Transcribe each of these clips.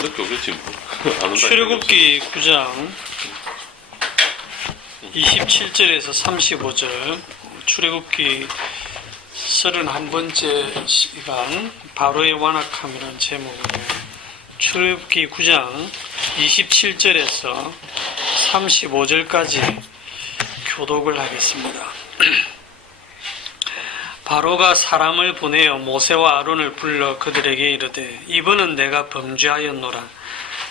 그렇게 오겠지 뭐. 안 온다. 출애굽기 9장 27절에서 35절, 출애굽기 31번째 시간 바로의 완악함이라는 제목으로 출애굽기 9장 27절에서 35절까지 교독을 하겠습니다. 바로가 사람을 보내어 모세와 아론을 불러 그들에게 이르되 이번은 내가 범죄하였노라.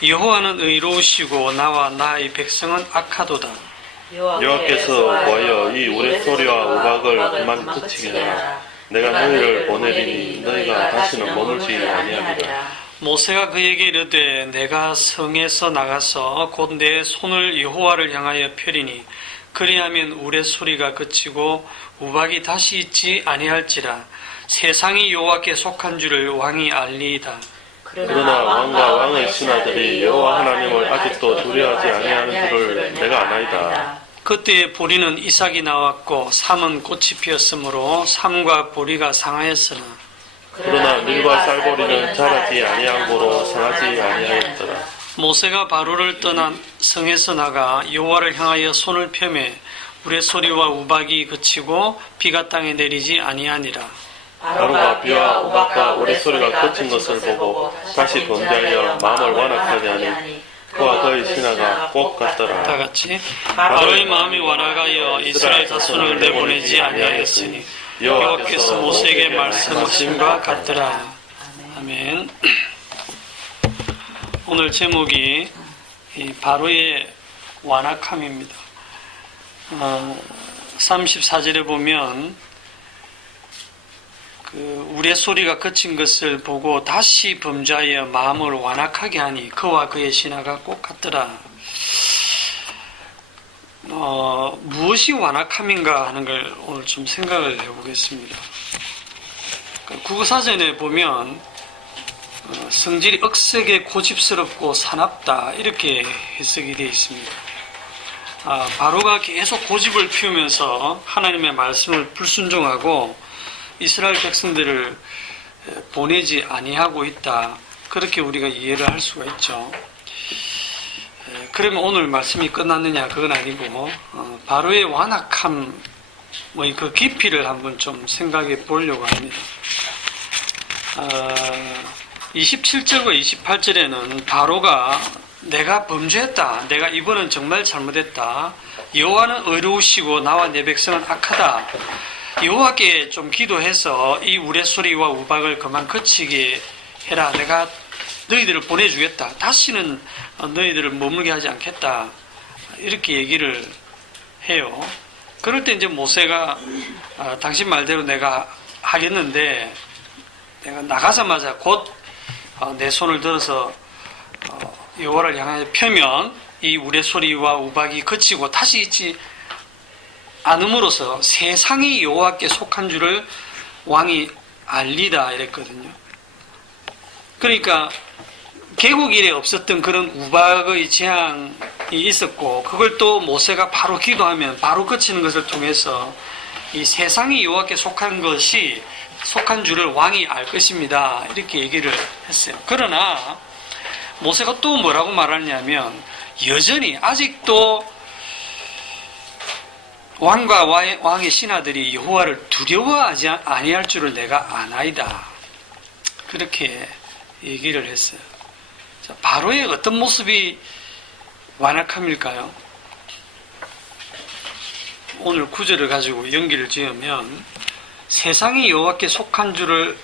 여호와는 의로우시고 나와 나의 백성은 악하도다. 여호와께서 보여 이 우레소리와 우박을 그만 그치게 하라. 내가 너희를 보내리니 너희가 다시는 머물지 아니하리라. 모세가 그에게 이르되 내가 성에서 나가서 곧 내 손을 여호와를 향하여 펴리니 그리하면 우레소리가 그치고 우박이 다시 있지 아니할지라. 세상이 여호와께 속한 줄을 왕이 알리이다. 그러나 왕과 왕의 신하들이 여호와 하나님을 아직도 두려워하지 아니하는 줄을 내가 아나이다. 그때에 보리는 이삭이 나왔고 삼은 꽃이 피었으므로 삼과 보리가 상하였으나 그러나 밀과 쌀보리는 자라지 아니한 고로 상하지 아니하였더라. 모세가 바로를 떠나 성에서 나가 여호와를 향하여 손을 펴매 우레소리와 우박이 그치고 비가 땅에 내리지 아니하니라. 바로가 비와 우박과 우레소리가 그친 것을 보고 다시 범죄하여 마음을 완악하게 하니 그와 그의 신하가 꼭 같더라. 다 같이 바로의 마음이 완악하여 이스라엘 자손을 내보내지 아니하였으니 여호와께서 모세에게 말씀하심과 같더라. 아멘. 오늘 제목이 이 바로의 완악함입니다. 34절에 보면 그 우레소리가 그친 것을 보고 다시 범죄하여 마음을 완악하게 하니 그와 그의 신하가 꼭 같더라. 무엇이 완악함인가 하는 걸 오늘 좀 생각을 해보겠습니다. 국어사전에 보면 성질이 억세게 고집스럽고 사납다 이렇게 해석이 되어 있습니다. 바로가 계속 고집을 피우면서 하나님의 말씀을 불순종하고 이스라엘 백성들을 보내지 아니하고 있다. 그렇게 우리가 이해를 할 수가 있죠. 그러면 오늘 말씀이 끝났느냐? 그건 아니고 바로의 완악함 그 깊이를 한번 좀 생각해 보려고 합니다. 27절과 28절에는 바로가 내가 범죄했다. 내가 이번은 정말 잘못했다. 여호와는 의로우시고 나와 내 백성은 악하다. 여호와께 좀 기도해서 이 우레소리와 우박을 그만 그치게 해라. 내가 너희들을 보내주겠다. 다시는 너희들을 머물게 하지 않겠다. 이렇게 얘기를 해요. 그럴 때 이제 모세가 당신 말대로 내가 하겠는데 내가 나가자마자 곧 내 손을 들어서 여호와를 향하여 펴면 이 우레소리와 우박이 그치고 다시 있지 않음으로써 세상이 여호와께 속한 줄을 왕이 알리다 이랬거든요. 그러니까 개국 이래 없었던 그런 우박의 재앙이 있었고 그걸 또 모세가 바로 기도하면 바로 그치는 것을 통해서 이 세상이 여호와께 속한 것이 속한 줄을 왕이 알 것입니다. 이렇게 얘기를 했어요. 그러나 모세가 또 뭐라고 말하냐면 여전히 아직도 왕과 왕의 신하들이 여호와를 두려워하지 아니할 줄을 내가 아나이다. 그렇게 얘기를 했어요. 자, 바로의 어떤 모습이 완악함일까요? 오늘 구절을 가지고 연기를 지으면 세상이 여호와께 속한 줄을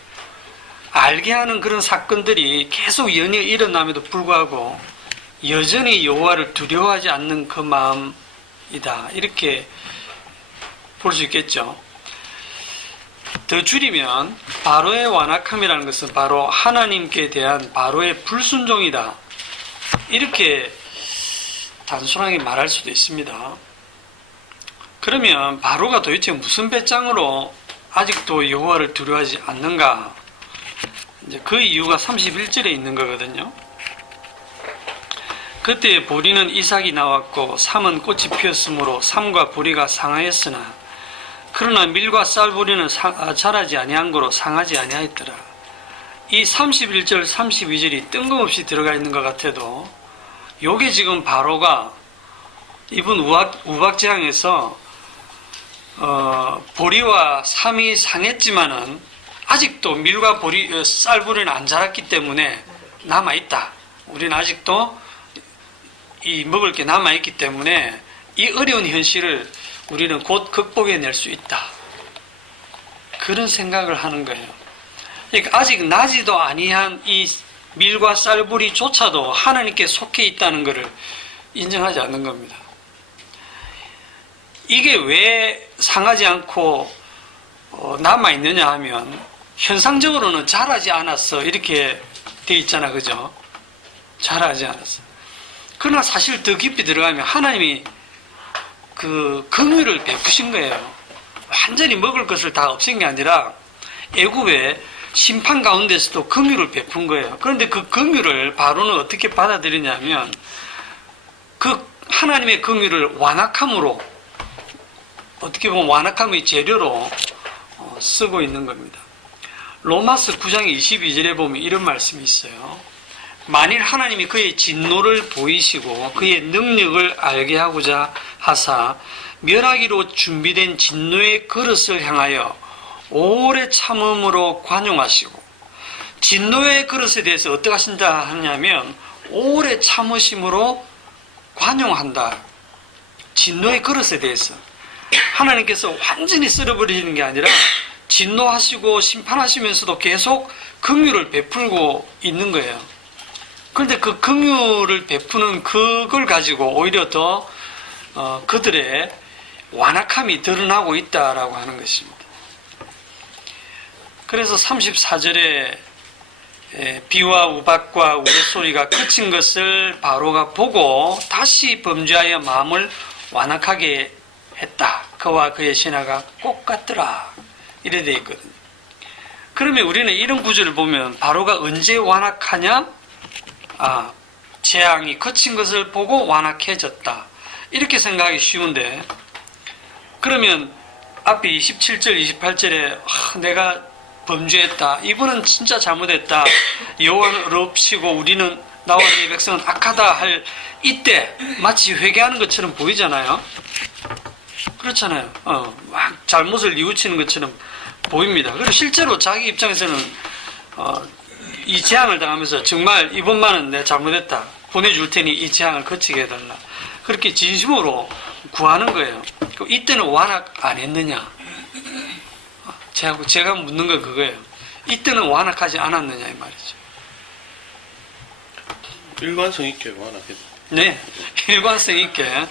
알게 하는 그런 사건들이 계속 연이어 일어남에도 불구하고 여전히 여호와를 두려워하지 않는 그 마음이다. 이렇게 볼 수 있겠죠. 더 줄이면 바로의 완악함이라는 것은 바로 하나님께 대한 바로의 불순종이다. 이렇게 단순하게 말할 수도 있습니다. 그러면 바로가 도대체 무슨 배짱으로 아직도 여호와를 두려워하지 않는가? 이제 그 이유가 31절에 있는 거거든요. 그때 보리는 이삭이 나왔고 삼은 꽃이 피었으므로 삼과 보리가 상하였으나 그러나 밀과 쌀보리는 자라지 아니한 거로 상하지 아니하였더라. 이 31절, 32절이 뜬금없이 들어가 있는 것 같아도 요게 지금 바로가 이번 우박지향에서 보리와 삼이 상했지만은 아직도 밀과 보리, 쌀보리는 안 자랐기 때문에 남아있다. 우리는 아직도 이 먹을 게 남아있기 때문에 이 어려운 현실을 우리는 곧 극복해낼 수 있다. 그런 생각을 하는 거예요. 그러니까 아직 나지도 아니한 이 밀과 쌀보리조차도 하나님께 속해 있다는 것을 인정하지 않는 겁니다. 이게 왜 상하지 않고 남아있느냐 하면 현상적으로는 자라지 않았어 이렇게 돼 있잖아, 그죠? 자라지 않았어. 그러나 사실 더 깊이 들어가면 하나님이 그 긍휼을 베푸신 거예요. 완전히 먹을 것을 다 없앤 게 아니라 애굽의 심판 가운데서도 긍휼을 베푼 거예요. 그런데 그 긍휼을 바로는 어떻게 받아들이냐면 그 하나님의 긍휼을 완악함으로, 어떻게 보면 완악함의 재료로 쓰고 있는 겁니다. 로마서 9장 22절에 보면 이런 말씀이 있어요. 만일 하나님이 그의 진노를 보이시고 그의 능력을 알게 하고자 하사 멸하기로 준비된 진노의 그릇을 향하여 오래 참음으로 관용하시고, 진노의 그릇에 대해서 어떻게 하신다 하냐면 오래 참으심으로 관용한다. 진노의 그릇에 대해서 하나님께서 완전히 쓸어버리는 게 아니라 진노하시고 심판하시면서도 계속 긍휼을 베풀고 있는 거예요. 그런데 그 긍휼을 베푸는 그걸 가지고 오히려 더 그들의 완악함이 드러나고 있다라고 하는 것입니다. 그래서 34절에 비와 우박과 우레소리가 그친 것을 바로가 보고 다시 범죄하여 마음을 완악하게 했다. 그와 그의 신하가 똑같더라. 이래 되어 있거든요. 그러면 우리는 이런 구절을 보면 바로가 언제 완악하냐? 재앙이 그친 것을 보고 완악해졌다. 이렇게 생각하기 쉬운데, 그러면 앞에 27절, 28절에 내가 범죄했다. 이분은 진짜 잘못했다. 여호와는 의롭시고 우리는 나와 네 백성은 악하다 할 이때 마치 회개하는 것처럼 보이잖아요. 그렇잖아요. 막 잘못을 뉘우치는 것처럼 보입니다. 그리고 실제로 자기 입장에서는 이 재앙을 당하면서 정말 이번만은 내가 잘못했다. 보내줄 테니 이 재앙을 거치게 해달라. 그렇게 진심으로 구하는 거예요. 이때는 완악 안 했느냐? 제가 묻는 건 그거예요. 이때는 완악하지 않았느냐 이 말이죠. 일관성 있게 완악했다. 네, 일관성 있게. 네,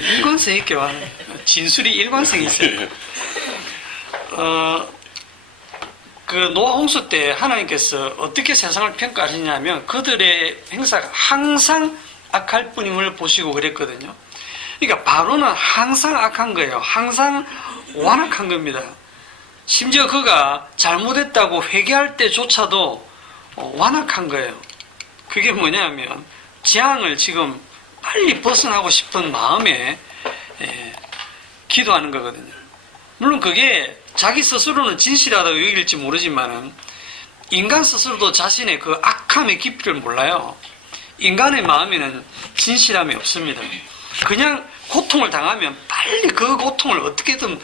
일관성 있게 완악. 진술이 일관성이 있어요. 그 노아 홍수 때 하나님께서 어떻게 세상을 평가하시냐면 그들의 행사가 항상 악할 뿐임을 보시고 그랬거든요. 그러니까 바로는 항상 악한 거예요. 항상 완악한 겁니다. 심지어 그가 잘못했다고 회개할 때조차도 완악한 거예요. 그게 뭐냐면 재앙을 지금 빨리 벗어나고 싶은 마음에 기도하는 거거든요. 물론 그게 자기 스스로는 진실하다고 여길지 모르지만은 인간 스스로도 자신의 그 악함의 깊이를 몰라요. 인간의 마음에는 진실함이 없습니다. 그냥 고통을 당하면 빨리 그 고통을 어떻게든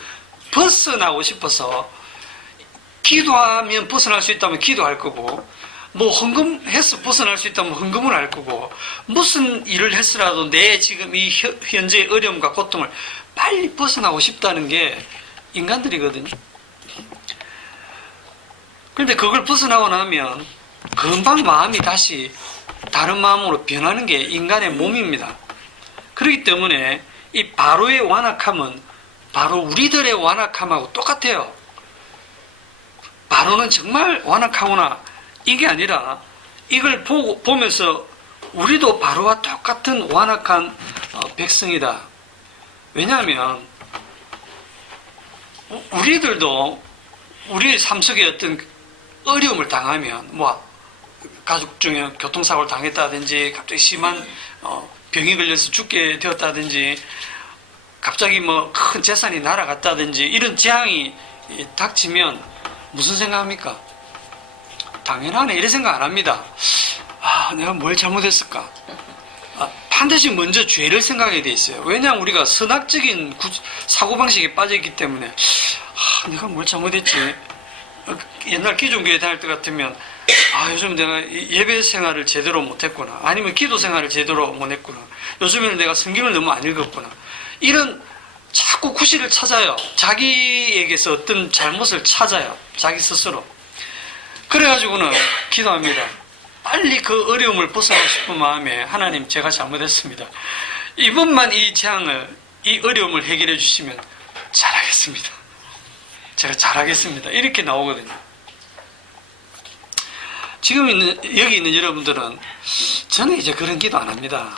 벗어나고 싶어서 기도하면 벗어날 수 있다면 기도할 거고, 뭐 헌금해서 벗어날 수 있다면 헌금을 할 거고, 무슨 일을 했으라도 내 지금 이 현재의 어려움과 고통을 빨리 벗어나고 싶다는 게 인간들이거든요. 그런데 그걸 벗어나고 나면 금방 마음이 다시 다른 마음으로 변하는 게 인간의 몸입니다. 그렇기 때문에 이 바로의 완악함은 바로 우리들의 완악함하고 똑같아요. 바로는 정말 완악하구나 이게 아니라 이걸 보면서 우리도 바로와 똑같은 완악한 백성이다. 왜냐하면 우리들도 우리의 삶 속에 어떤 어려움을 당하면 뭐 가족 중에 교통사고를 당했다든지 갑자기 심한 병이 걸려서 죽게 되었다든지 갑자기 뭐 큰 재산이 날아갔다든지 이런 재앙이 닥치면 무슨 생각합니까? 당연하네 이런 생각 안 합니다. 내가 뭘 잘못했을까? 반드시 먼저 죄를 생각하게 돼 있어요. 왜냐하면 우리가 선악적인 사고방식에 빠져있기 때문에 내가 뭘 잘못했지? 옛날 기존교회 다닐 때 같으면 요즘 내가 예배 생활을 제대로 못했구나, 아니면 기도 생활을 제대로 못했구나, 요즘에는 내가 성경을 너무 안 읽었구나, 이런 자꾸 구실을 찾아요. 자기에게서 어떤 잘못을 찾아요, 자기 스스로. 그래가지고는 기도합니다. 빨리 그 어려움을 벗어나고 싶은 마음에, 하나님 제가 잘못했습니다, 이번만 이 재앙을, 이 어려움을 해결해 주시면 잘하겠습니다, 제가 잘하겠습니다, 이렇게 나오거든요. 지금 여기 있는 여러분들은, 저는 이제 그런 기도 안 합니다.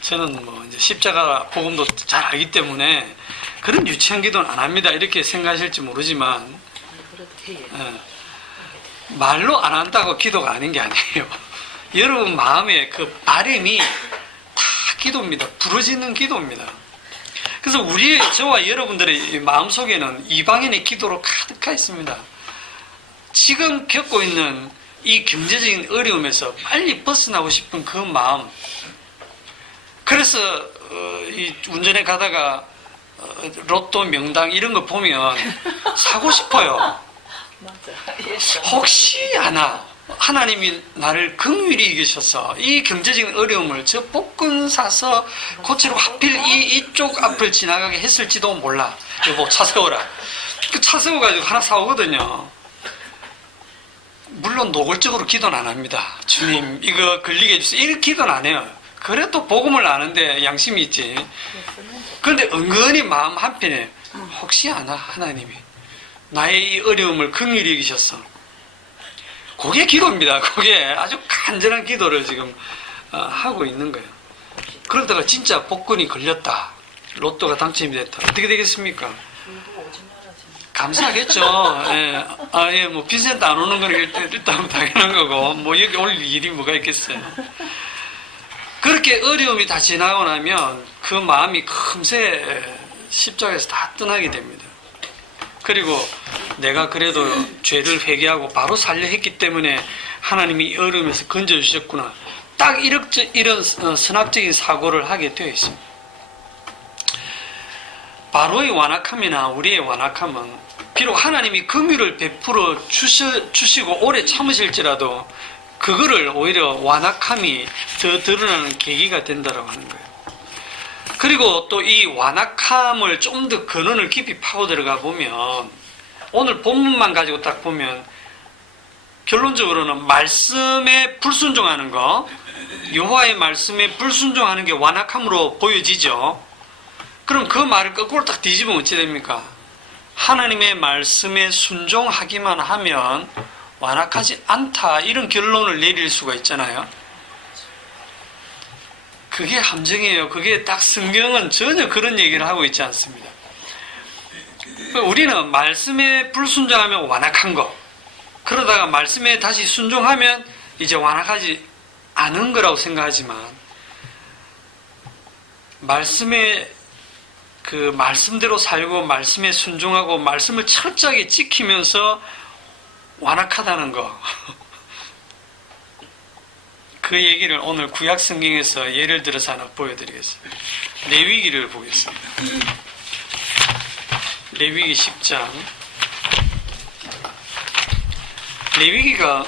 저는 뭐 이제 십자가 복음도 잘 알기 때문에 그런 유치한 기도는 안 합니다, 이렇게 생각하실지 모르지만, 말로 안 한다고 기도가 아닌 게 아니에요. 여러분 마음에 그 바람이 다 기도입니다. 부러지는 기도입니다. 그래서 저와 여러분들의 마음속에는 이방인의 기도로 가득하 있습니다. 지금 겪고 있는 이 경제적인 어려움에서 빨리 벗어나고 싶은 그 마음. 그래서 이 운전해 가다가 로또 명당 이런 거 보면 사고 싶어요. 혹시 하나님이 나를 긍휼히 여기셔서 이 경제적인 어려움을 저 복근 사서 고치로 하필 이쪽 앞을 지나가게 했을지도 몰라. 여보, 차 세워라. 그 차 세워가지고 하나 사오거든요. 물론 노골적으로 기도는 안 합니다. 주님, 이거 걸리게 해주세요, 이렇게 기도는 안 해요. 그래도 복음을 아는데 양심이 있지. 그런데 은근히 마음 한편에 혹시 하나님이 나의 이 어려움을 긍휼히 여기셔서, 그게 기도입니다. 그게 아주 간절한 기도를 지금 하고 있는 거예요. 그러다가 진짜 복권이 걸렸다, 로또가 당첨이 됐다, 어떻게 되겠습니까? 감사하겠죠. 뭐 빈센트 안 오는 거는 일단 당연한 거고, 뭐 여기 올 일이 뭐가 있겠어요. 그렇게 어려움이 다 지나고 나면 그 마음이 금세 십자가에서 다 떠나게 됩니다. 그리고 내가 그래도 죄를 회개하고 바로 살려 했기 때문에 하나님이 어려움에서 건져주셨구나, 딱 이런 선악적인 사고를 하게 되어 있습니다. 바로의 완악함이나 우리의 완악함은 비록 하나님이 긍휼을 베풀어 주시고 오래 참으실지라도 그거를 오히려 완악함이 더 드러나는 계기가 된다고 하는 거예요. 그리고 또 이 완악함을 좀 더 근원을 깊이 파고 들어가 보면, 오늘 본문만 가지고 딱 보면 결론적으로는 말씀에 불순종하는 거, 여호와의 말씀에 불순종하는 게 완악함으로 보여지죠. 그럼 그 말을 거꾸로 딱 뒤집으면 어찌 됩니까? 하나님의 말씀에 순종하기만 하면 완악하지 않다, 이런 결론을 내릴 수가 있잖아요. 그게 함정이에요. 그게 딱 성경은 전혀 그런 얘기를 하고 있지 않습니다. 우리는 말씀에 불순종하면 완악한 거, 그러다가 말씀에 다시 순종하면 이제 완악하지 않은 거라고 생각하지만, 말씀에 그 말씀대로 살고 말씀에 순종하고 말씀을 철저하게 지키면서 완악하다는 거, 그 얘기를 오늘 구약 성경에서 예를 들어서 하나 보여드리겠습니다. 레위기를 보겠습니다. 레위기 10장. 레위기가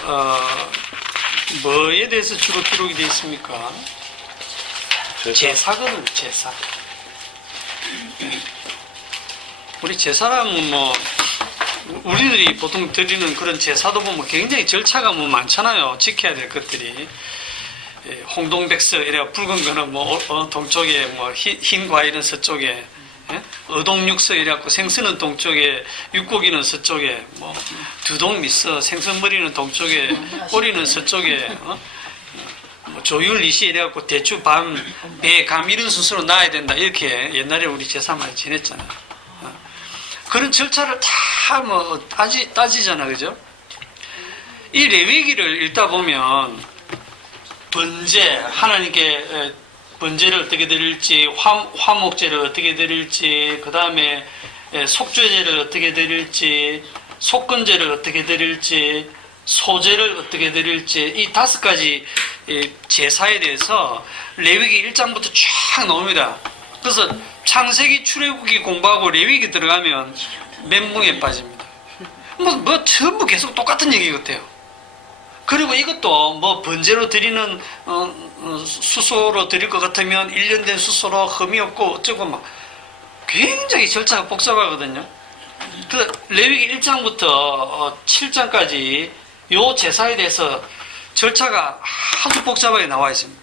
뭐에 대해서 주로 기록이 되어 있습니까? 제사거든요. 제사. 우리 제사라면 뭐 우리들이 보통 드리는 그런 제사도 보면 굉장히 절차가 뭐 많잖아요. 지켜야 될 것들이. 홍동백서 이래 붉은 거는 뭐 동쪽에, 뭐 흰 과일은 서쪽에, 어동육서 이래갖고 생선은 동쪽에, 육고기는 서쪽에, 뭐 두동미서 생선머리는 동쪽에, 오리는 서쪽에, 뭐 조율리시 이래갖고 대추, 밤, 배, 감 이런 순서로 놔야 된다, 이렇게 옛날에 우리 제사 많이 지냈잖아요. 그런 절차를 다 뭐 따지잖아, 그죠? 이 레위기를 읽다 보면 번제, 하나님께 번제를 어떻게 드릴지, 화목제를 어떻게 드릴지, 그 다음에 속죄제를 어떻게 드릴지, 속건제를 어떻게 드릴지, 소재를 어떻게 드릴지 이 5가지 제사에 대해서 레위기 1장부터 쫙 나옵니다. 그래서 창세기 출애굽기 공부하고 레위기 들어가면 멘붕에 빠집니다. 뭐 전부 계속 똑같은 얘기 같아요. 그리고 이것도 뭐 번제로 드리는 수소로 드릴 것 같으면 1년 된 수소로 흠이 없고 어쩌고 막 굉장히 절차가 복잡하거든요. 그 레위기 1장부터 7장까지 요 제사에 대해서 절차가 아주 복잡하게 나와 있습니다.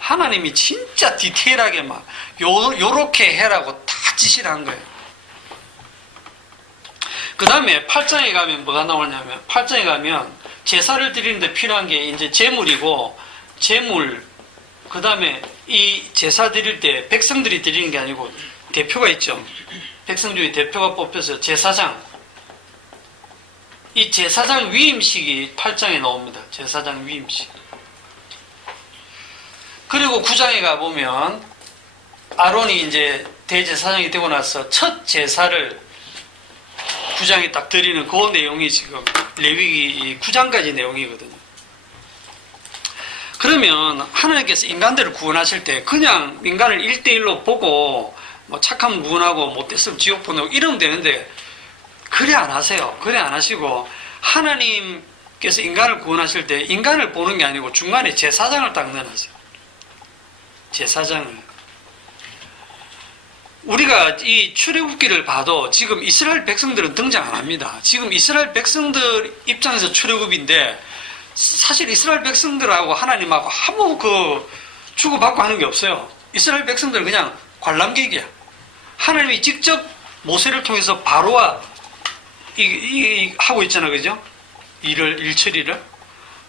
하나님이 진짜 디테일하게 막 요렇게 해라고 다 지시를 한 거예요. 그 다음에 8장에 가면 뭐가 나오냐면 8장에 가면 제사를 드리는데 필요한 게 이제 제물이고 제물 그 다음에 이 제사 드릴 때 백성들이 드리는 게 아니고 대표가 있죠. 백성 중에 대표가 뽑혀서 제사장 이 제사장 위임식이 8장에 나옵니다. 제사장 위임식. 그리고 9장에 가보면 아론이 이제 대제사장이 되고 나서 첫 제사를 9장에 딱 드리는 그 내용이 지금 레위기 9장까지 내용이거든요. 그러면 하나님께서 인간들을 구원하실 때 그냥 인간을 1대1로 보고 뭐 착하면 구원하고 못됐으면 지옥 보내고 이러면 되는데 그래 안 하세요. 그래 안 하시고 하나님께서 인간을 구원하실 때 인간을 보는 게 아니고 중간에 제사장을 딱 넣어놨어요. 제사장을. 우리가 이 출애굽기를 봐도 지금 이스라엘 백성들은 등장 안 합니다. 지금 이스라엘 백성들 입장에서 출애굽인데 사실 이스라엘 백성들하고 하나님하고 아무 주고받고 하는 게 없어요. 이스라엘 백성들은 그냥 관람객이야. 하나님이 직접 모세를 통해서 바로와 하고 있잖아, 그죠? 일 처리를.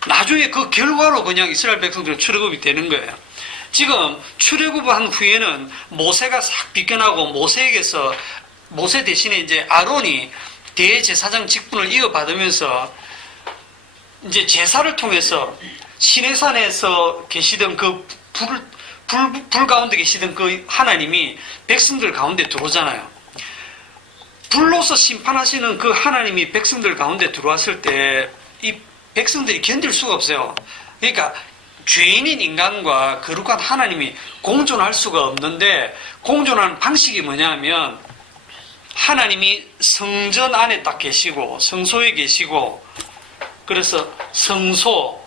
나중에 그 결과로 그냥 이스라엘 백성들은 출애굽이 되는 거예요. 지금 출애굽한 후에는 모세가 싹 비껴나고 모세 대신에 이제 아론이 대제사장 직분을 이어받으면서 이제 제사를 통해서 시내산에서 계시던 그 불 가운데 계시던 그 하나님이 백성들 가운데 들어오잖아요. 불로서 심판하시는 그 하나님이 백성들 가운데 들어왔을 때 이 백성들이 견딜 수가 없어요. 그러니까 죄인인 인간과 거룩한 하나님이 공존할 수가 없는데 공존하는 방식이 뭐냐면 하나님이 성전 안에 딱 계시고 성소에 계시고 그래서 성소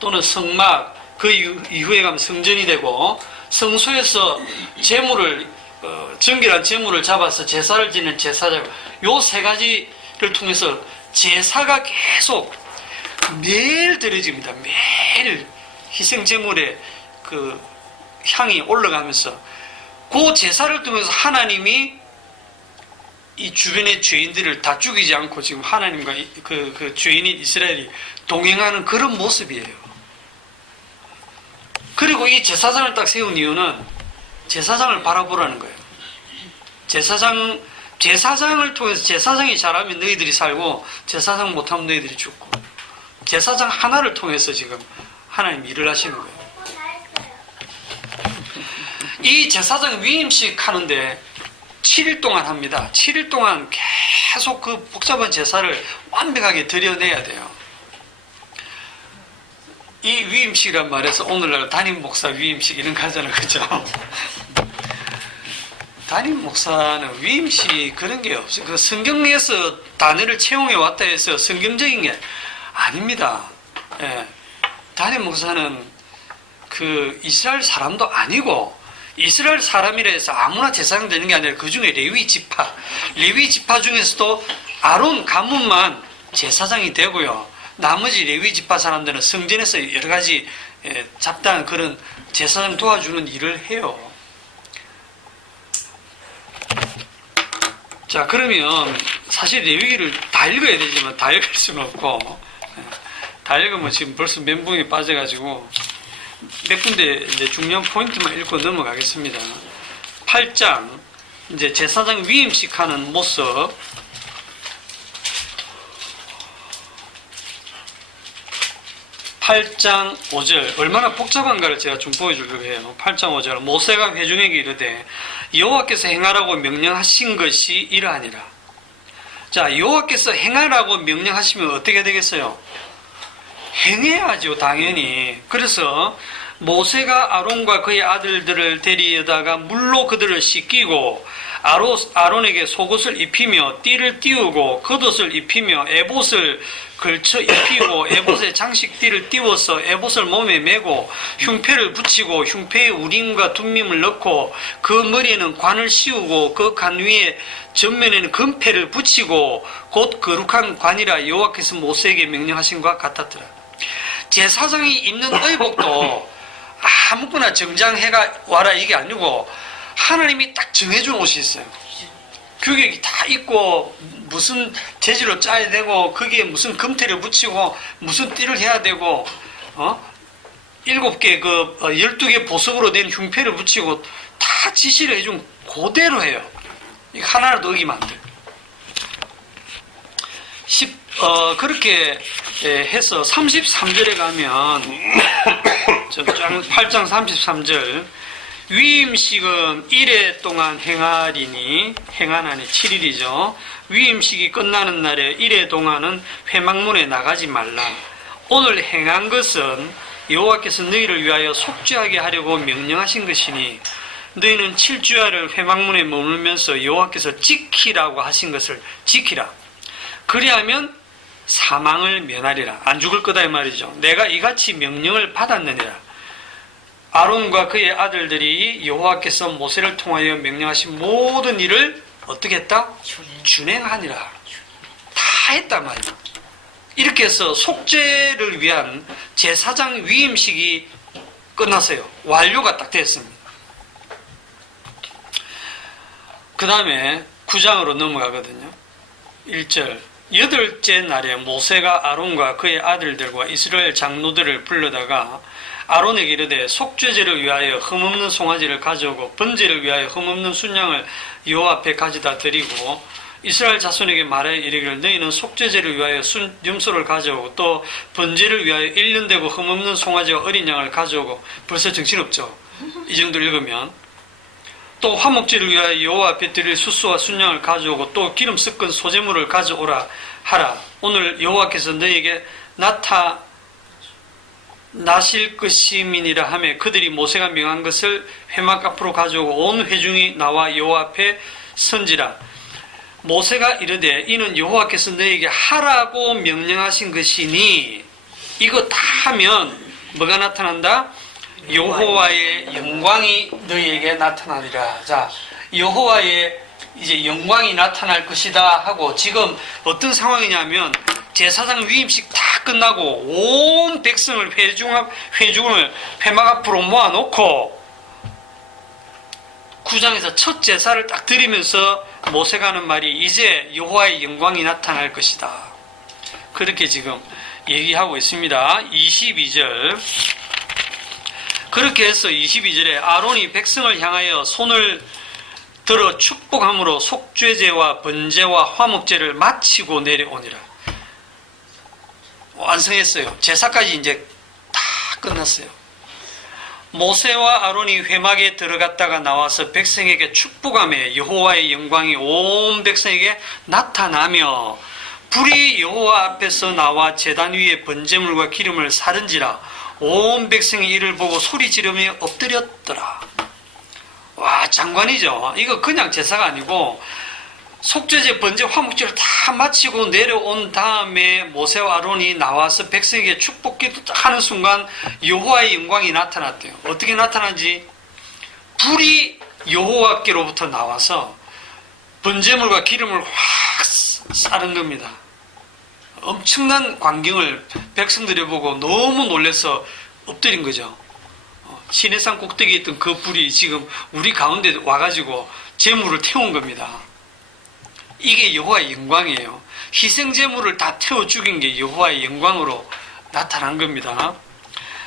또는 성막 그 이후에 가면 성전이 되고 성소에서 제물을 정결한 제물을 잡아서 제사를 지는 제사장 요 3가지를 통해서 제사가 계속 매일 드려집니다. 매일 희생제물의 그 향이 올라가면서 그 제사를 통해서 하나님이 이 주변의 죄인들을 다 죽이지 않고 지금 하나님과 그 죄인인 이스라엘이 동행하는 그런 모습이에요. 그리고 이 제사장을 딱 세운 이유는 제사장을 바라보라는 거예요. 제사장을 통해서 제사장이 잘하면 너희들이 살고 제사장 못하면 너희들이 죽고 제사장 하나를 통해서 지금 하나님 일을 하시는 거예요. 이 제사장 위임식 하는데 7일 동안 합니다. 7일 동안 계속 그 복잡한 제사를 완벽하게 드려내야 돼요. 이 위임식이란 말에서 오늘날 담임 목사 위임식 이런 거 하잖아요. 그죠? 담임 목사는 위임식 그런 게 없어요. 그 성경에서 단어를 채용해 왔다 해서 성경적인 게 아닙니다. 예. 담임 목사는 그 이스라엘 사람도 아니고 이스라엘 사람이라 해서 아무나 제사장 되는 게 아니라 그 중에 레위 지파 중에서도 아론 가문만 제사장이 되고요. 나머지 레위 지파 사람들은 성전에서 여러 가지 잡다한 그런 제사장 도와주는 일을 해요. 자, 그러면 사실 레위기를 다 읽어야 되지만 다 읽을 수는 없고 다 읽으면 지금 벌써 멘붕에 빠져가지고 몇 군데 이제 중요한 포인트만 읽고 넘어가겠습니다. 8장 이제 제사장 위임식 하는 모습. 8장 5절 얼마나 복잡한가를 제가 좀 보여주려고 해요. 8장 5절 모세가 회중에게 이르되 여호와께서 행하라고 명령하신 것이 이러하니라. 자, 여호와께서 행하라고 명령하시면 어떻게 되겠어요? 행해야죠, 당연히. 그래서 모세가 아론과 그의 아들들을 데리다가 물로 그들을 씻기고 아론에게 속옷을 입히며 띠를 띄우고 겉옷을 입히며 에봇을 걸쳐 입히고 에봇에 장식띠를 띄워서 에봇을 몸에 메고 흉패를 붙이고 흉패에 우림과 둠밈을 넣고 그 머리에는 관을 씌우고 그 관 위에 전면에는 금패를 붙이고 곧 거룩한 관이라 여호와께서 모세에게 명령하신 것과 같았더라. 제사장이 입는 의복도 아무거나 정장해가 와라 이게 아니고 하나님이 딱 정해준 옷이 있어요. 규격이 다 있고 무슨 재질로 짜야 되고 거기에 무슨 금태를 붙이고 무슨 띠를 해야 되고 7개 12개 보석으로 된 흉패를 붙이고 다 지시를 해준 그대로 해요. 이거 하나라도 어기면 안 돼요. 그렇게 해서 33절에 가면 8장 33절 위임식은 1회 동안 행하리니 행하나니 7일이죠. 위임식이 끝나는 날에 1회 동안은 회막문에 나가지 말라. 오늘 행한 것은 여호와께서 너희를 위하여 속죄하게 하려고 명령하신 것이니 너희는 7주야를 회막문에 머물면서 여호와께서 지키라고 하신 것을 지키라. 그리하면 사망을 면하리라. 안 죽을 거다 이 말이죠. 내가 이같이 명령을 받았느니라. 아론과 그의 아들들이 여호와께서 모세를 통하여 명령하신 모든 일을 어떻게 했다? 준행하니라. 다 했단 말이에요. 이렇게 해서 속죄를 위한 제사장 위임식이 끝났어요. 완료가 딱 됐습니다. 그 다음에 9장으로 넘어가거든요. 1절 8째 날에 모세가 아론과 그의 아들들과 이스라엘 장로들을 불러다가 아론에게 이르되 속죄제를 위하여 흠없는 송아지를 가져오고 번제를 위하여 흠없는 순양을 여호와 앞에 가져다 드리고 이스라엘 자손에게 말하여 이르기를 너희는 속죄제를 위하여 염소를 가져오고 또 번제를 위하여 1년 되고 흠없는 송아지와 어린 양을 가져오고 벌써 정신없죠. 이 정도 읽으면 또 화목제를 위하여 여호와 앞에 드릴 수수와 순양을 가져오고 또 기름 섞은 소제물을 가져오라 하라. 오늘 여호와께서 너희에게 나실 것임이니라 하며 그들이 모세가 명한 것을 회막 앞으로 가져오고 온 회중이 나와 여호와 앞에 선지라. 모세가 이르되 이는 여호와께서 너희에게 하라고 명령하신 것이니 이거 다 하면 뭐가 나타난다? 여호와의 영광이 너희에게 나타나리라. 자, 여호와의 이제 영광이 나타날 것이다 하고 지금 어떤 상황이냐면 제사장 위임식 다 끝나고 온 백성을 회중을 회막 앞으로 모아놓고 9장에서 첫 제사를 딱 드리면서 모세가 하는 말이 이제 여호와의 영광이 나타날 것이다. 그렇게 지금 얘기하고 있습니다. 22절 그렇게 해서 22절에 아론이 백성을 향하여 손을 들어 축복함으로 속죄제와 번제와 화목제를 마치고 내려오니라. 완성했어요. 제사까지 이제 다 끝났어요. 모세와 아론이 회막에 들어갔다가 나와서 백성에게 축복하며 여호와의 영광이 온 백성에게 나타나며 불이 여호와 앞에서 나와 제단 위에 번제물과 기름을 사른지라 온 백성이 이를 보고 소리 지르며 엎드렸더라. 와, 장관이죠. 이거 그냥 제사가 아니고 속죄제, 번제, 화목제를 다 마치고 내려온 다음에 모세와 아론이 나와서 백성에게 축복기도 딱 하는 순간 여호와의 영광이 나타났대요. 어떻게 나타난지 불이 여호와께로부터 나와서 번제물과 기름을 확 사른 겁니다. 엄청난 광경을 백성들이 보고 너무 놀라서 엎드린 거죠. 시내산 꼭대기에 있던 그 불이 지금 우리 가운데 와가지고 제물을 태운 겁니다. 이게 여호와의 영광이에요. 희생제물을 다 태워 죽인 게 여호와의 영광으로 나타난 겁니다.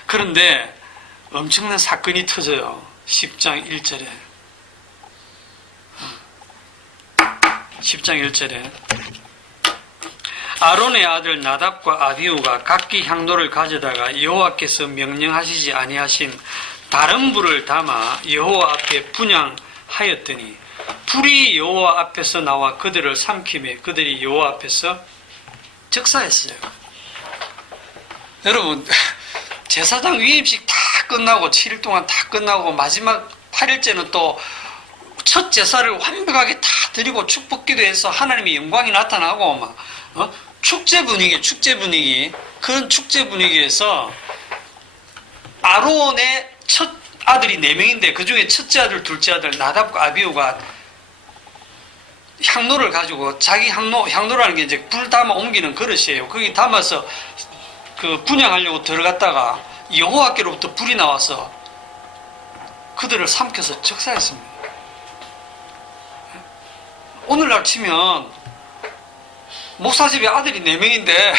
그런데 엄청난 사건이 터져요. 10장 1절에 10장 1절에 아론의 아들 나답과 아비후가 각기 향로를 가져다가 여호와께서 명령하시지 아니하신 다른 불을 담아 여호와 앞에 분향하였더니 불이 여호와 앞에서 나와 그들을 삼키며 그들이 여호와 앞에서 즉사했어요. 여러분, 제사장 위임식 다 끝나고 7일 동안 다 끝나고 마지막 8일째는 또 첫 제사를 완벽하게 다 드리고 축복기도 해서 하나님의 영광이 나타나고 막 축제 분위기 그런 축제 분위기에서 아론의 첫 아들이 4명인데 그 중에 첫째 아들, 둘째 아들 나답과 아비후가 향로를 가지고 자기 향로라는 게 이제 불 담아 옮기는 그릇이에요. 거기 담아서 그 분향하려고 들어갔다가 여호와께로부터 불이 나와서 그들을 삼켜서 즉사했습니다. 오늘날 치면 목사집에 아들이 4명인데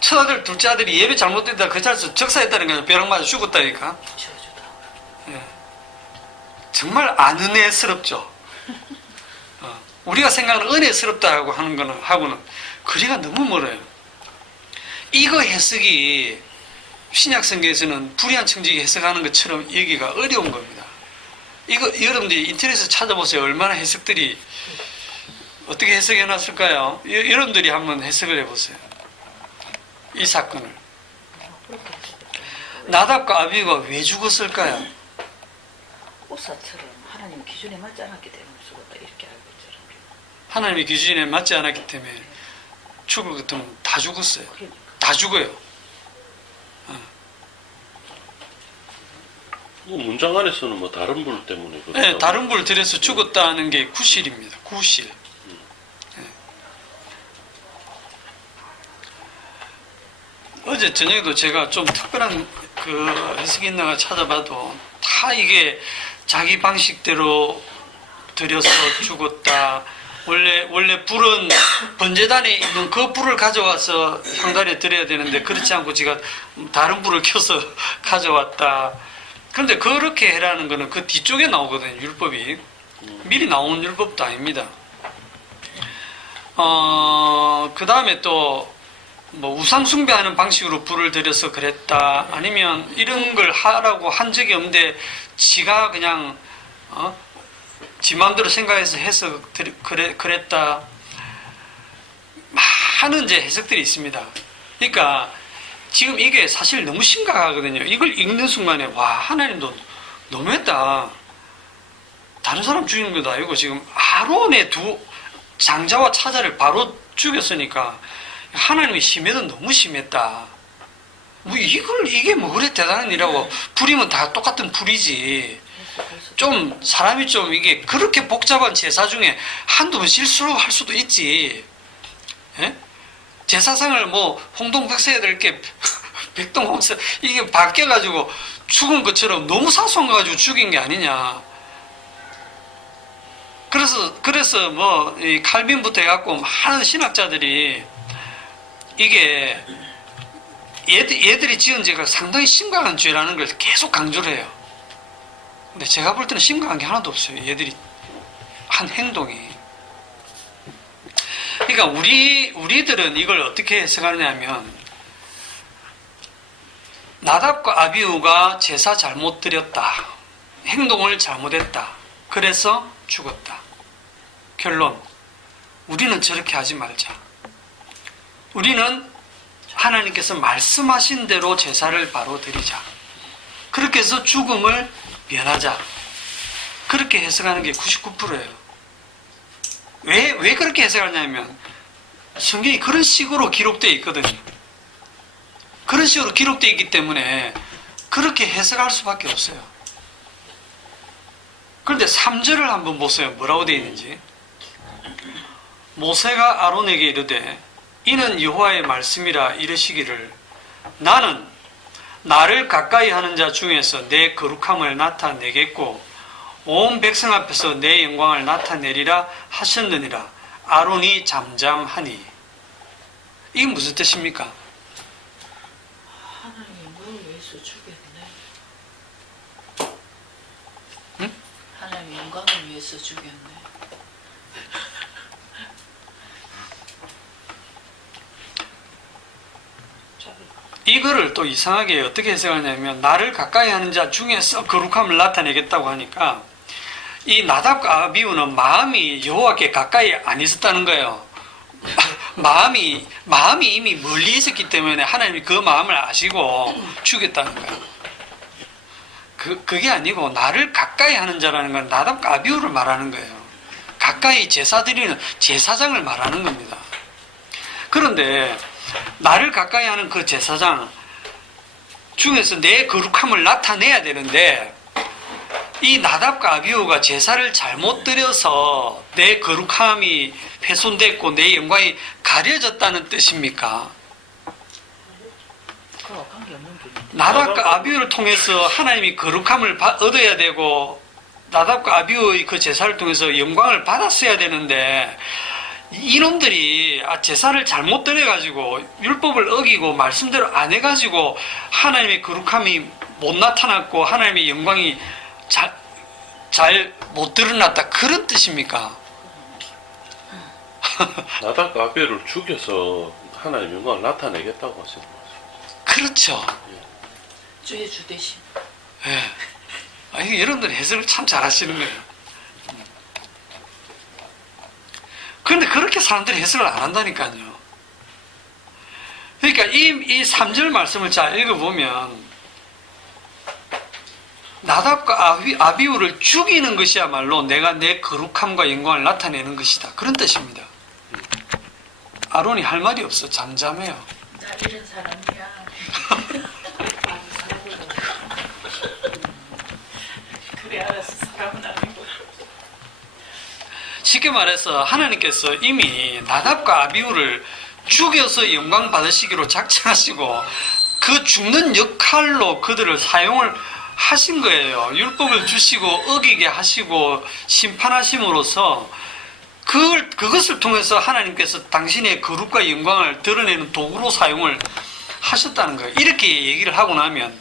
첫 아들, 둘째 아들이 예배 잘못됐다 그 자리에서 즉사했다는 거예요. 벼락 맞아 죽었다니까. 예. 정말 안 은혜스럽죠. 우리가 생각하는 은혜스럽다고 하는 거는 하고는 거리가 너무 멀어요. 이거 해석이 신약성경에서는 불의한 청지기 해석하는 것처럼 여기가 어려운 겁니다. 이거 여러분들이 인터넷에서 찾아보세요. 얼마나 해석들이 어떻게 해석해 놨을까요? 여러분들이 한번 해석을 해보세요. 이 사건을. 나답과 아비가 왜 죽었을까요? 우사처럼 하나님 기준에 맞지 않았기 때문에 죽었다 이렇게 알고 있잖아요. 하나님의 기준에 맞지 않았기 때문에 죽을 것 같으면 다 죽었어요. 그러니까. 다 죽어요. 문장 안에서는 뭐 다른 불 때문에 네, 다른 불을 들여서 죽었다는 게 구실입니다. 구실. 어제 저녁에도 제가 좀 특별한 그 해석이 있나가 찾아봐도 다 이게 자기 방식대로 들여서 죽었다. 원래 불은 번제단에 있는 그 불을 가져와서 향단에 드려야 되는데 그렇지 않고 제가 다른 불을 켜서 가져왔다. 그런데 그렇게 해라는 거는 그 뒤쪽에 나오거든요. 율법이. 미리 나오는 율법도 아닙니다. 그 다음에 또 뭐 우상 숭배하는 방식으로 불을 들여서 그랬다. 아니면 이런 걸 하라고 한 적이 없는데 지가 그냥 지 마음대로 생각해서 그랬다. 많은 이제 해석들이 있습니다. 그러니까 지금 이게 사실 너무 심각하거든요. 이걸 읽는 순간에 와 하나님도 너무했다. 다른 사람 죽이는 것도 아니고 지금 아론의 두 장자와 차자를 바로 죽였으니까 하나님의 심해도 너무 심했다. 뭐 이게 뭐 그래 대단한 일이라고. 불이면 다 똑같은 불이지. 좀 사람이 좀 이게 그렇게 복잡한 제사 중에 한두 번 실수할 수도 있지. 예? 제사상을 뭐 홍동백서해야 될 게 백동홍서 이게 바뀌어가지고 죽은 것처럼 너무 사소한 거 가지고 죽인 게 아니냐. 그래서 뭐 이 칼빈부터 해갖고 많은 신학자들이 이게 얘들이 지은 죄가 상당히 심각한 죄라는 걸 계속 강조를 해요. 근데 제가 볼 때는 심각한 게 하나도 없어요. 얘들이 한 행동이. 그러니까 우리들은 이걸 어떻게 해석하느냐 하면 나답과 아비후가 제사 잘못 드렸다. 행동을 잘못했다. 그래서 죽었다. 결론. 우리는 저렇게 하지 말자. 우리는 하나님께서 말씀하신 대로 제사를 바로 드리자. 그렇게 해서 죽음을 면하자. 그렇게 해석하는 게 99%예요. 왜 그렇게 해석하냐면 성경이 그런 식으로 기록되어 있거든요. 그런 식으로 기록되어 있기 때문에 그렇게 해석할 수밖에 없어요. 그런데 3절을 한번 보세요. 뭐라고 되어 있는지. 모세가 아론에게 이르되 이는 여호와의 말씀이라 이르시기를 나는 나를 가까이 하는 자 중에서 내 거룩함을 나타내겠고 온 백성 앞에서 내 영광을 나타내리라 하셨느니라. 아론이 잠잠하니. 이게 무슨 뜻입니까? 하나님을 위해서 죽였네. 응? 하나님 영광을 위해서 죽였네. 이거를 또 이상하게 어떻게 해석하냐면 나를 가까이 하는 자 중에서 거룩함을 나타내겠다고 하니까 이 나답과 아비후는 마음이 여호와께 가까이 안 있었다는 거예요. 마음이 이미 멀리 있었기 때문에 하나님이 그 마음을 아시고 죽였다는 거예요. 그게 아니고 나를 가까이 하는 자라는 건 나답과 아비후를 말하는 거예요. 가까이 제사 드리는 제사장을 말하는 겁니다. 그런데 나를 가까이 하는 그 제사장 중에서 내 거룩함을 나타내야 되는데 이 나답과 아비후가 제사를 잘못 드려서 내 거룩함이 훼손됐고 내 영광이 가려졌다는 뜻입니까? 그거 관계없는 게 있는데. 나답과 아비후를 통해서 하나님이 거룩함을 얻어야 되고 나답과 아비후의 그 제사를 통해서 영광을 받았어야 되는데 이놈들이 제사를 잘못 드려가지고 율법을 어기고 말씀대로 안 해가지고 하나님의 거룩함이 못 나타났고 하나님의 영광이 잘 못 드러났다 그런 뜻입니까? 나답과 아비후를 죽여서 하나님 영광을 나타내겠다고 하시는 거죠. 그렇죠. 주의 주대심. 예. 아니, 여러분들 해석을 참 잘하시는 거예요. 그런데 그렇게 사람들이 해석을 안 한다니까요. 그러니까 이 3절 말씀을 잘 읽어보면 나답과 아비후를 죽이는 것이야말로 내가 내 거룩함과 영광을 나타내는 것이다. 그런 뜻입니다. 아론이 할 말이 없어. 잠잠해요. 나 이런 사람이야. 그래 알았어. 사람은 아니고. 쉽게 말해서 하나님께서 이미 나답과 아비후를 죽여서 영광 받으시기로 작정하시고 그 죽는 역할로 그들을 사용을 하신 거예요. 율법을 주시고 어기게 하시고 심판하심으로써 그것을 통해서 하나님께서 당신의 거룩과 영광을 드러내는 도구로 사용을 하셨다는 거예요. 이렇게 얘기를 하고 나면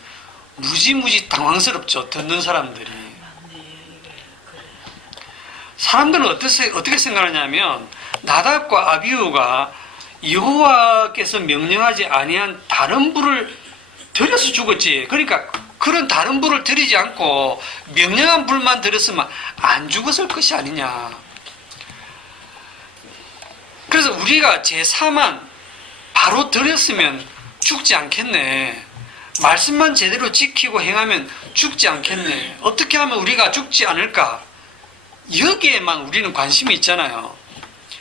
무지무지 당황스럽죠. 듣는 사람들이. 사람들은 어떻게 생각하냐면 나답과 아비후가 여호와께서 명령하지 아니한 다른 불을 들여서 죽었지. 그러니까 그런 다른 불을 들이지 않고 명령한 불만 들였으면 안 죽었을 것이 아니냐. 그래서 우리가 제사만 바로 드렸으면 죽지 않겠네. 말씀만 제대로 지키고 행하면 죽지 않겠네. 어떻게 하면 우리가 죽지 않을까? 여기에만 우리는 관심이 있잖아요.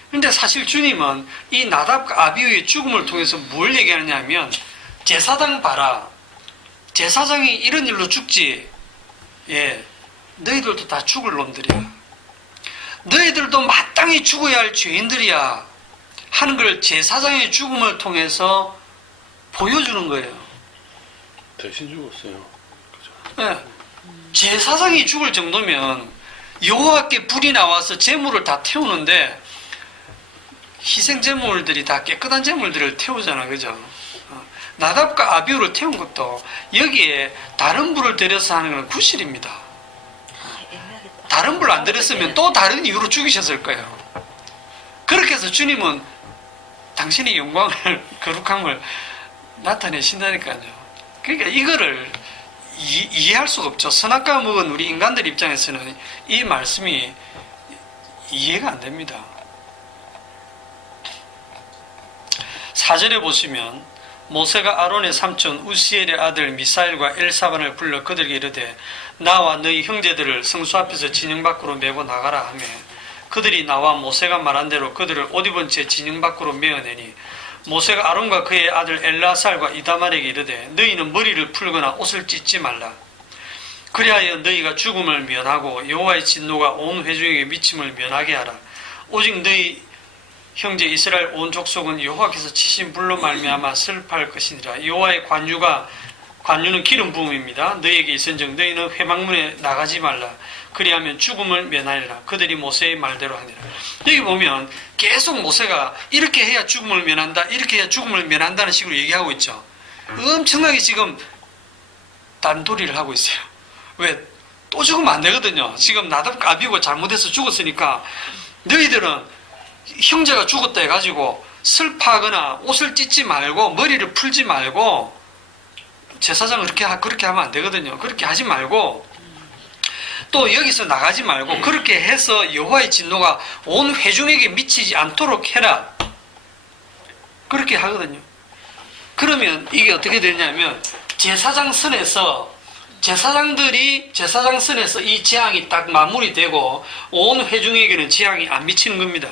그런데 사실 주님은 이 나답과 아비후의 죽음을 통해서 뭘 얘기하냐면 제사장 봐라. 제사장이 이런 일로 죽지. 예, 너희들도 다 죽을 놈들이야. 너희들도 마땅히 죽어야 할 죄인들이야. 하는 걸 제사장의 죽음을 통해서 보여주는 거예요. 대신 죽었어요. 그죠? 예, 제사장이 죽을 정도면 여호와께 불이 나와서 제물을 다 태우는데 희생 제물들이 다 깨끗한 제물들을 태우잖아, 그죠? 나답과 아비후를 태운 것도 여기에 다른 불을 들여서 하는 건 구실입니다. 다른 불 안 들였으면 또 다른 이유로 죽이셨을 거예요. 그렇게 해서 주님은 당신의 영광을 거룩함을 나타내신다니까요. 그러니까 이거를 이해할 수가 없죠. 선악과 먹은 우리 인간들 입장에서는 이 말씀이 이해가 안 됩니다. 4절에 보시면 모세가 아론의 삼촌 우시엘의 아들 미사엘과 엘사반을 불러 그들에게 이르되 나와 너희 형제들을 성수 앞에서 진영 밖으로 메고 나가라 하며 그들이 나와 모세가 말한 대로 그들을 옷 입은 채 진영 밖으로 메어내니 모세가 아론과 그의 아들 엘라살과 이다말에게 이르되 너희는 머리를 풀거나 옷을 찢지 말라. 그리하여 너희가 죽음을 면하고 여호와의 진노가 온 회중에게 미침을 면하게 하라. 오직 너희 형제 이스라엘 온 족속은 여호와께서 치신 불로 말미암아 슬퍼할 것이니라. 여호와의 관유는 기름 부음입니다. 너희에게 있은즉 너희는 회막문에 나가지 말라. 그리하면 죽음을 면하리라. 그들이 모세의 말대로 하니라. 여기 보면 계속 모세가 이렇게 해야 죽음을 면한다, 이렇게 해야 죽음을 면한다는 식으로 얘기하고 있죠. 엄청나게 지금 단도리를 하고 있어요. 왜? 또 죽으면 안 되거든요. 지금 나답과 아비후가 잘못해서 죽었으니까 너희들은 형제가 죽었다 해가지고 슬퍼하거나 옷을 찢지 말고 머리를 풀지 말고 제사장은 그렇게 하면 안 되거든요. 그렇게 하지 말고 또 여기서 나가지 말고 그렇게 해서 여호와의 진노가 온 회중에게 미치지 않도록 해라. 그렇게 하거든요. 그러면 이게 어떻게 되냐면 제사장 선에서 제사장 선에서 이 재앙이 딱 마무리되고 온 회중에게는 재앙이 안 미치는 겁니다.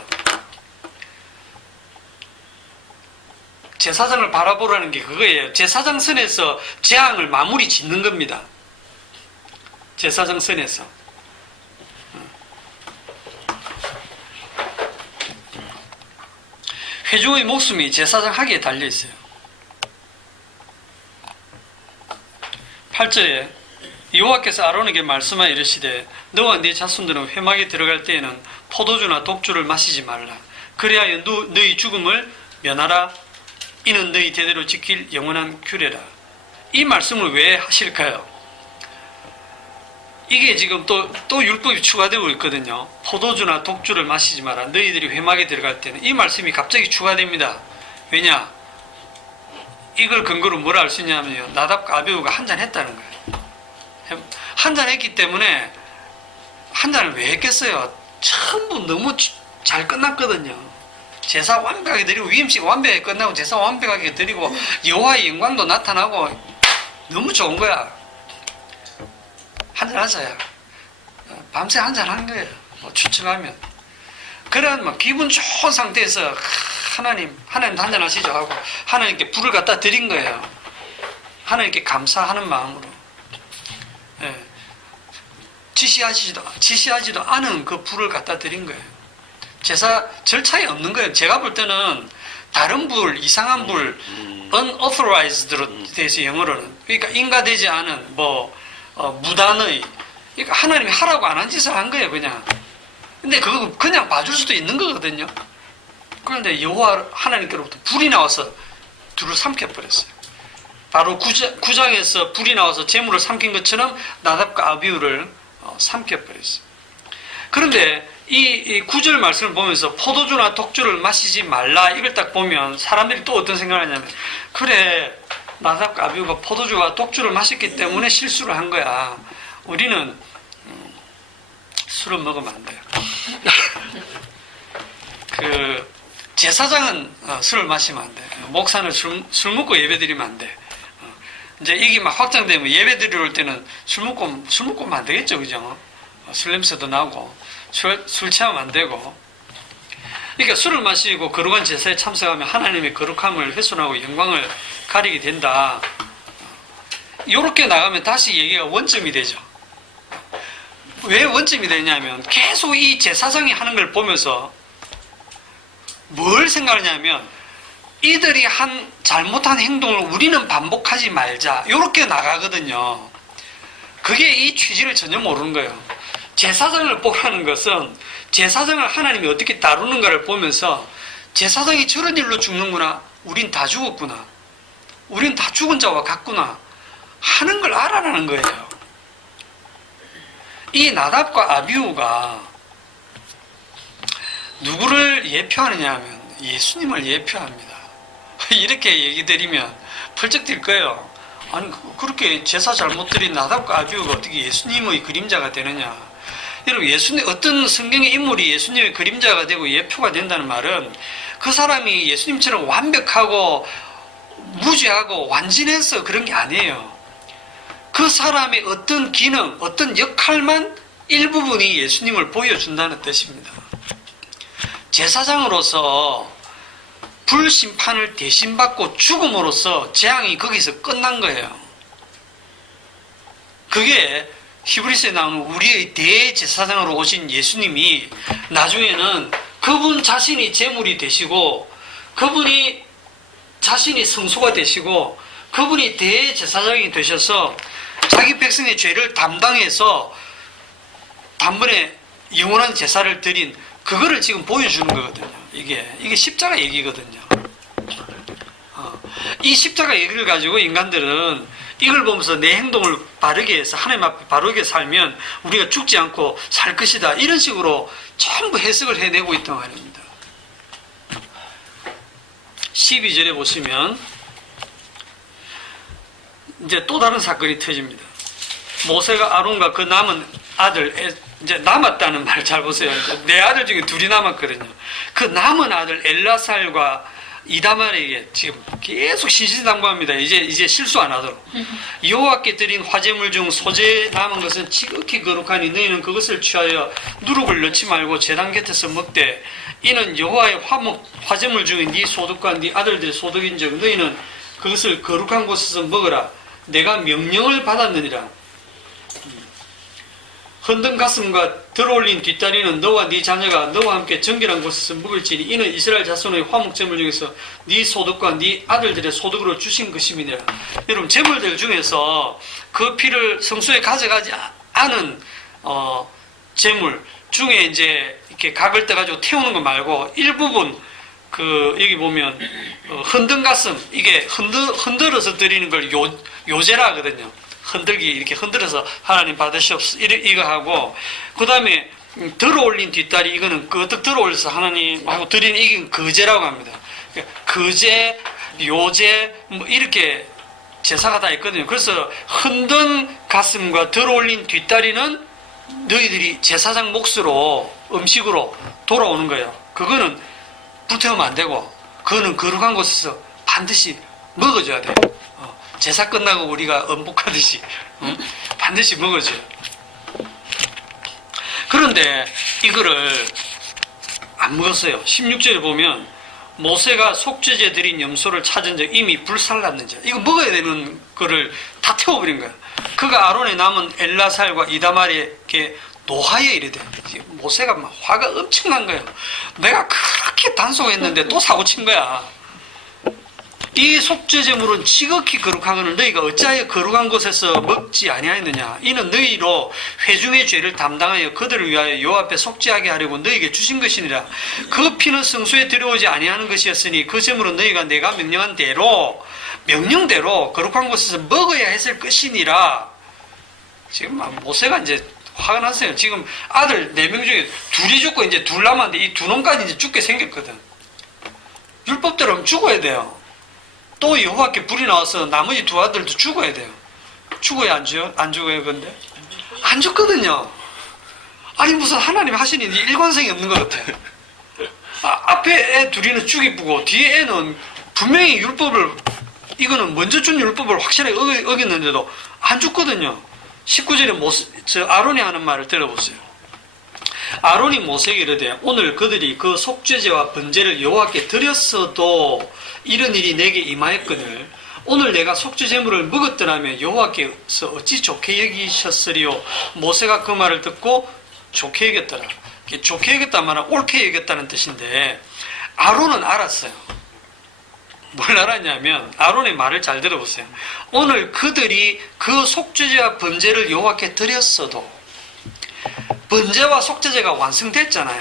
제사장을 바라보라는 게 그거예요. 제사장 선에서 재앙을 마무리 짓는 겁니다. 제사장 선에서. 회중의 목숨이 제사장 하기에 달려 있어요. 8절에 여호와께서 아론에게 말씀하여 이르시되 너와 네 자손들은 회막에 들어갈 때에는 포도주나 독주를 마시지 말라. 그리하여 너희 죽음을 면하라. 이는 너희 대대로 지킬 영원한 규례라. 이 말씀을 왜 하실까요? 이게 지금 또 율법이 추가되고 있거든요. 포도주나 독주를 마시지 마라. 너희들이 회막에 들어갈 때는. 이 말씀이 갑자기 추가됩니다. 왜냐? 이걸 근거로 뭐라 할 수 있냐면요. 나답과 아비후가 한잔했다는 거예요. 한잔했기 때문에 한잔을 왜 했겠어요? 전부 너무 잘 끝났거든요. 제사 완벽하게 드리고 위임식 완벽하게 끝나고 제사 완벽하게 드리고 여호와의 영광도 나타나고 너무 좋은 거야. 한잔하자야. 밤새 한잔한 거예요. 뭐 추측하면. 그런 막 기분 좋은 상태에서 하나님도 한잔하시죠 하고 하나님께 불을 갖다 드린 거예요. 하나님께 감사하는 마음으로. 예. 지시하지도 않은 그 불을 갖다 드린 거예요. 제사 절차에 없는 거예요. 제가 볼 때는 다른 불, 이상한 불, unauthorized로 돼서 영어로는 그러니까 인가되지 않은 무단의, 그러니까 하나님이 하라고 안 한 짓을 한 거예요, 그냥. 근데 그거 그냥 봐줄 수도 있는 거거든요. 그런데 여호와 하나님께로부터 불이 나와서 둘을 삼켜버렸어요. 바로 9장에서 불이 나와서 재물을 삼킨 것처럼 나답과 아비후를 삼켜버렸어요. 그런데 이 9절 말씀을 보면서 포도주나 독주를 마시지 말라 이걸 딱 보면 사람들이 또 어떤 생각을 하냐면 그래 나답과 아비후가 포도주와 독주를 마셨기 때문에 실수를 한 거야. 우리는 술을 먹으면 안 돼요. 제사장은 술을 마시면 안 돼. 목사는 술 먹고 예배 드리면 안 돼. 이제 이게 막 확장되면 예배 드리러 올 때는 술 먹으면 안 되겠죠, 그죠? 술 냄새도 나고 술 취하면 안 되고. 그러니까 술을 마시고 거룩한 제사에 참석하면 하나님의 거룩함을 훼손하고 영광을 가리게 된다. 이렇게 나가면 다시 얘기가 원점이 되죠. 왜 원점이 되냐면 계속 이 제사장이 하는 걸 보면서 뭘 생각하냐면 이들이 한 잘못한 행동을 우리는 반복하지 말자 이렇게 나가거든요. 그게 이 취지를 전혀 모르는 거예요. 제사장을 보라는 것은 제사장을 하나님이 어떻게 다루는가를 보면서 제사장이 저런 일로 죽는구나. 우린 다 죽었구나. 우린 다 죽은 자와 같구나 하는 걸 알아라는 거예요. 이 나답과 아비후가 누구를 예표하느냐 하면 예수님을 예표합니다. 이렇게 얘기 드리면 펄쩍 뛸 거예요. 아니 그렇게 제사 잘못 드린 나답과 아비후가 어떻게 예수님의 그림자가 되느냐. 여러분 어떤 성경의 인물이 예수님의 그림자가 되고 예표가 된다는 말은 그 사람이 예수님처럼 완벽하고 무죄하고 완전해서 그런 게 아니에요. 그 사람의 어떤 기능, 어떤 역할만 일부분이 예수님을 보여준다는 뜻입니다. 제사장으로서 불심판을 대신받고 죽음으로써 재앙이 거기서 끝난 거예요. 그게 히브리서에 나오는 우리의 대제사장으로 오신 예수님이 나중에는 그분 자신이 제물이 되시고 그분이 자신이 성소가 되시고 그분이 대제사장이 되셔서 자기 백성의 죄를 담당해서 단번에 영원한 제사를 드린 그거를 지금 보여주는 거거든요. 이게 십자가 얘기거든요. 이 십자가 얘기를 가지고 인간들은 이걸 보면서 내 행동을 바르게 해서 하나님 앞에 바르게 살면 우리가 죽지 않고 살 것이다. 이런 식으로 전부 해석을 해내고 있단 말입니다. 12절에 보시면 이제 또 다른 사건이 터집니다. 모세가 아론과 그 남은 아들, 이제 남았다는 말 잘 보세요. 내 아들 중에 둘이 남았거든요. 그 남은 아들 엘라살과 이다말에게 지금 계속 신신당부합니다. 이제 실수 안 하도록. 여호와께 드린 화제물 중 소재 남은 것은 지극히 거룩하니 너희는 그것을 취하여 누룩을 넣지 말고 제단 곁에서 먹되 이는 여호와의 화제물 중에 네 소득과 네 아들들의 소득인즉 너희는 그것을 거룩한 곳에서 먹으라. 내가 명령을 받았느니라. 흔든 가슴과 들어올린 뒷다리는 너와 네 자녀가 너와 함께 정결한 곳에서 먹을지니 이는 이스라엘 자손의 화목제물 중에서 네 소득과 네 아들들의 소득으로 주신 것임이니라. 여러분, 제물들 중에서 그 피를 성소에 가져가지 않은 제물 중에 이제 이렇게 각을 떠가지고 태우는 거 말고 일부분 여기 보면 흔든 가슴, 이게 흔들어서 드리는 걸 요제라 하거든요. 흔들기, 이렇게 흔들어서 하나님 받으시옵소서 이거 하고, 그 다음에 들어올린 뒷다리, 이거는 끄덕 들어올려서 하나님하고 드리는 이게 거제라고 합니다. 거제, 요제 뭐 이렇게 제사가 다 있거든요. 그래서 흔든 가슴과 들어올린 뒷다리는 너희들이 제사장 몫으로 음식으로 돌아오는 거예요. 그거는 불태우면 안 되고, 그거는 거룩한 곳에서 반드시 먹어줘야 돼요. 제사 끝나고 우리가 음복하듯이 반드시 먹어줘요. 그런데 이거를 안 먹었어요. 16절에 보면 모세가 속죄제 드린 염소를 찾은 적 이미 불살랐는 자, 이거 먹어야 되는 거를 다 태워버린 거예요. 그가 아론의 남은 엘라살과 이다말에게 노하에 이르되, 모세가 막 화가 엄청난 거예요. 내가 그렇게 단속했는데 또 사고친 거야. 이 속죄제물은 지극히 거룩하거늘 너희가 어찌하여 거룩한 곳에서 먹지 아니하였느냐. 이는 너희로 회중의 죄를 담당하여 그들을 위하여 여호와 앞에 속죄하게 하려고 너희에게 주신 것이니라. 그 피는 성소에 들여오지 아니하는 것이었으니 그 제물은 너희가 내가 명령한 대로 명령대로 거룩한 곳에서 먹어야 했을 것이니라. 지금 모세가 이제 화가 났어요. 지금 아들 4명 중에 둘이 죽고 이제 둘 남았는데 이 두 놈까지 이제 죽게 생겼거든. 율법대로 죽어야 돼요. 또 여호와께 불이 나와서 나머지 두 아들도 죽어야 돼요. 죽어야 안 죽어요, 근데? 안 죽거든요. 아니, 무슨 하나님 하시니 일관성이 없는 것 같아. 앞에 애 둘이는 죽이쁘고, 뒤에 애는 분명히 율법을, 이거는 먼저 준 율법을 확실하게 어겼는데도 안 죽거든요. 19절에 아론이 하는 말을 들어보세요. 아론이 모세에게 이르되 오늘 그들이 그 속죄제와 번제를 여호와께 드렸어도 이런 일이 내게 임하였거늘 오늘 내가 속죄제물을 먹었더라면 여호와께서 어찌 좋게 여기셨으리요. 모세가 그 말을 듣고 좋게 여겼더라. 좋게 여겼다는 말은 옳게 여겼다는 뜻인데 아론은 알았어요. 뭘 알았냐면 아론의 말을 잘 들어보세요. 오늘 그들이 그 속죄제와 번제를 여호와께 드렸어도 번제와 속죄제가 완성됐잖아요.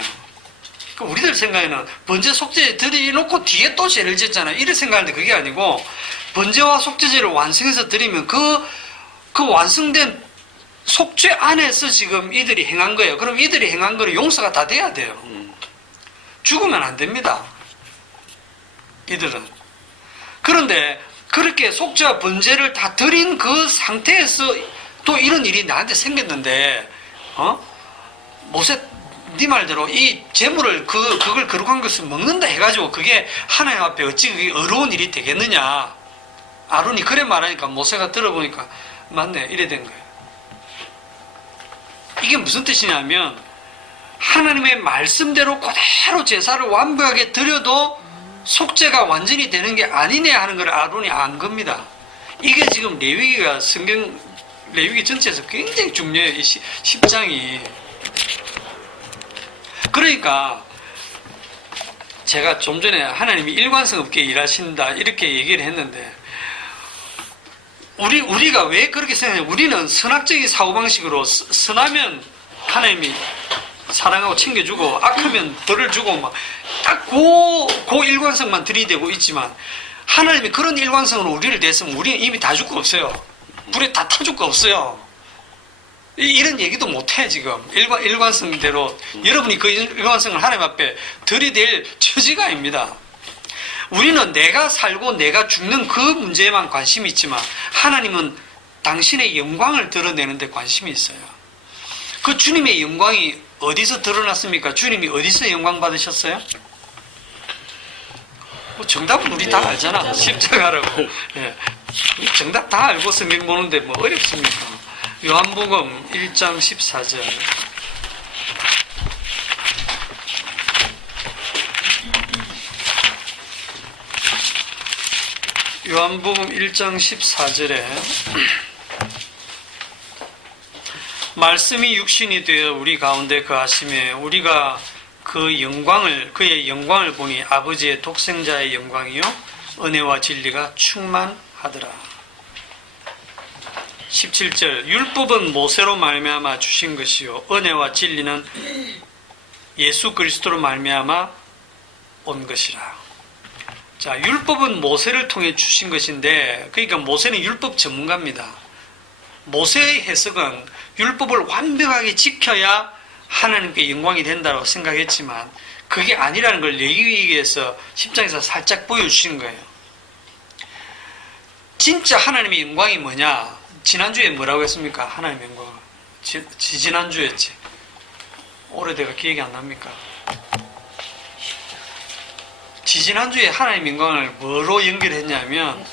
우리들 생각에는 번제 속죄제 드려놓고 뒤에 또 죄를 짓잖아요. 이렇게 생각하는데 그게 아니고 번제와 속죄제를 완성해서 드리면 그 완성된 속죄 안에서 지금 이들이 행한 거예요. 그럼 이들이 행한 거는 용서가 다 돼야 돼요. 죽으면 안 됩니다. 이들은. 그런데 그렇게 속죄와 번제를 다 드린 그 상태에서 또 이런 일이 나한테 생겼는데 모세 네 말대로 이 재물을 그걸 거룩한 것을 먹는다 해가지고 그게 하나님 앞에 어찌 그게 어려운 일이 되겠느냐. 아론이 그래 말하니까 모세가 들어보니까 맞네 이래 된 거예요. 이게 무슨 뜻이냐면 하나님의 말씀대로 그대로 제사를 완벽하게 드려도 속죄가 완전히 되는 게 아니네 하는 걸 아론이 안 겁니다. 이게 지금 레위기가 레위기 전체에서 굉장히 중요해요. 이 10장이. 그러니까 제가 좀 전에 하나님이 일관성 없게 일하신다 이렇게 얘기를 했는데 우리가 왜 그렇게 생각해요? 우리는 선악적인 사고방식으로 선하면 하나님이 사랑하고 챙겨주고 악하면 벌을 주고 막 딱 그 일관성만 들이대고 있지만 하나님이 그런 일관성으로 우리를 냈으면 우리는 이미 다 죽고 없어요. 불에 다 타 죽고 없어요. 이런 얘기도 못해 지금. 일관성대로 여러분이 그 일관성을 하나님 앞에 들이댈 처지가 아닙니다. 우리는 내가 살고 내가 죽는 그 문제에만 관심이 있지만 하나님은 당신의 영광을 드러내는 데 관심이 있어요. 그 주님의 영광이 어디서 드러났습니까? 주님이 어디서 영광 받으셨어요? 뭐 정답은 우리 다 알잖아. 십자가라고. 예. 정답 다 알고 성경 보는데 뭐 어렵습니까? 요한복음 1장 14절. 요한복음 1장 14절에 말씀이 육신이 되어 우리 가운데 거하심에 우리가 그의 영광을 보니 아버지의 독생자의 영광이요 은혜와 진리가 충만하더라. 17절 율법은 모세로 말미암아 주신 것이요 은혜와 진리는 예수 그리스도로 말미암아 온 것이라. 자, 율법은 모세를 통해 주신 것인데, 그러니까 모세는 율법 전문가입니다. 모세의 해석은 율법을 완벽하게 지켜야 하나님께 영광이 된다고 생각했지만 그게 아니라는 걸 레위기에서 10장에서 살짝 보여주신 거예요. 진짜 하나님의 영광이 뭐냐? 지난주에 뭐라고 했습니까? 하나님의 영광. 지난주였지. 오래돼가 기억이 안 납니까? 지난주에 하나님의 영광을 뭐로 연결했냐면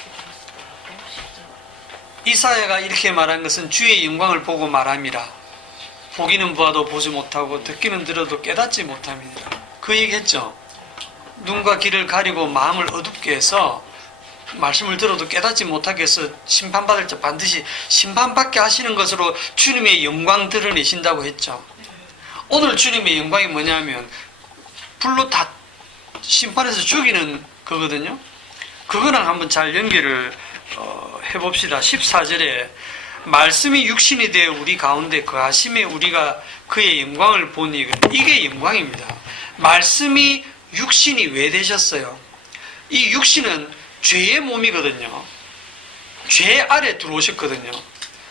이사야가 이렇게 말한 것은 주의 영광을 보고 말함이라. 보기는 보아도 보지 못하고 듣기는 들어도 깨닫지 못함이니라. 그 얘기했죠. 눈과 귀를 가리고 마음을 어둡게 해서 말씀을 들어도 깨닫지 못하게 해서 심판받을 때 반드시 심판받게 하시는 것으로 주님의 영광 드러내신다고 했죠. 오늘 주님의 영광이 뭐냐면 불로 다 심판해서 죽이는 거거든요. 그거랑 한번 잘 연결을 해봅시다. 14절에 말씀이 육신이 되어 우리 가운데 거하심에 우리가 그의 영광을 보니 이게 영광입니다. 말씀이 육신이 왜 되셨어요? 이 육신은 죄의 몸이거든요. 죄 아래 들어오셨거든요.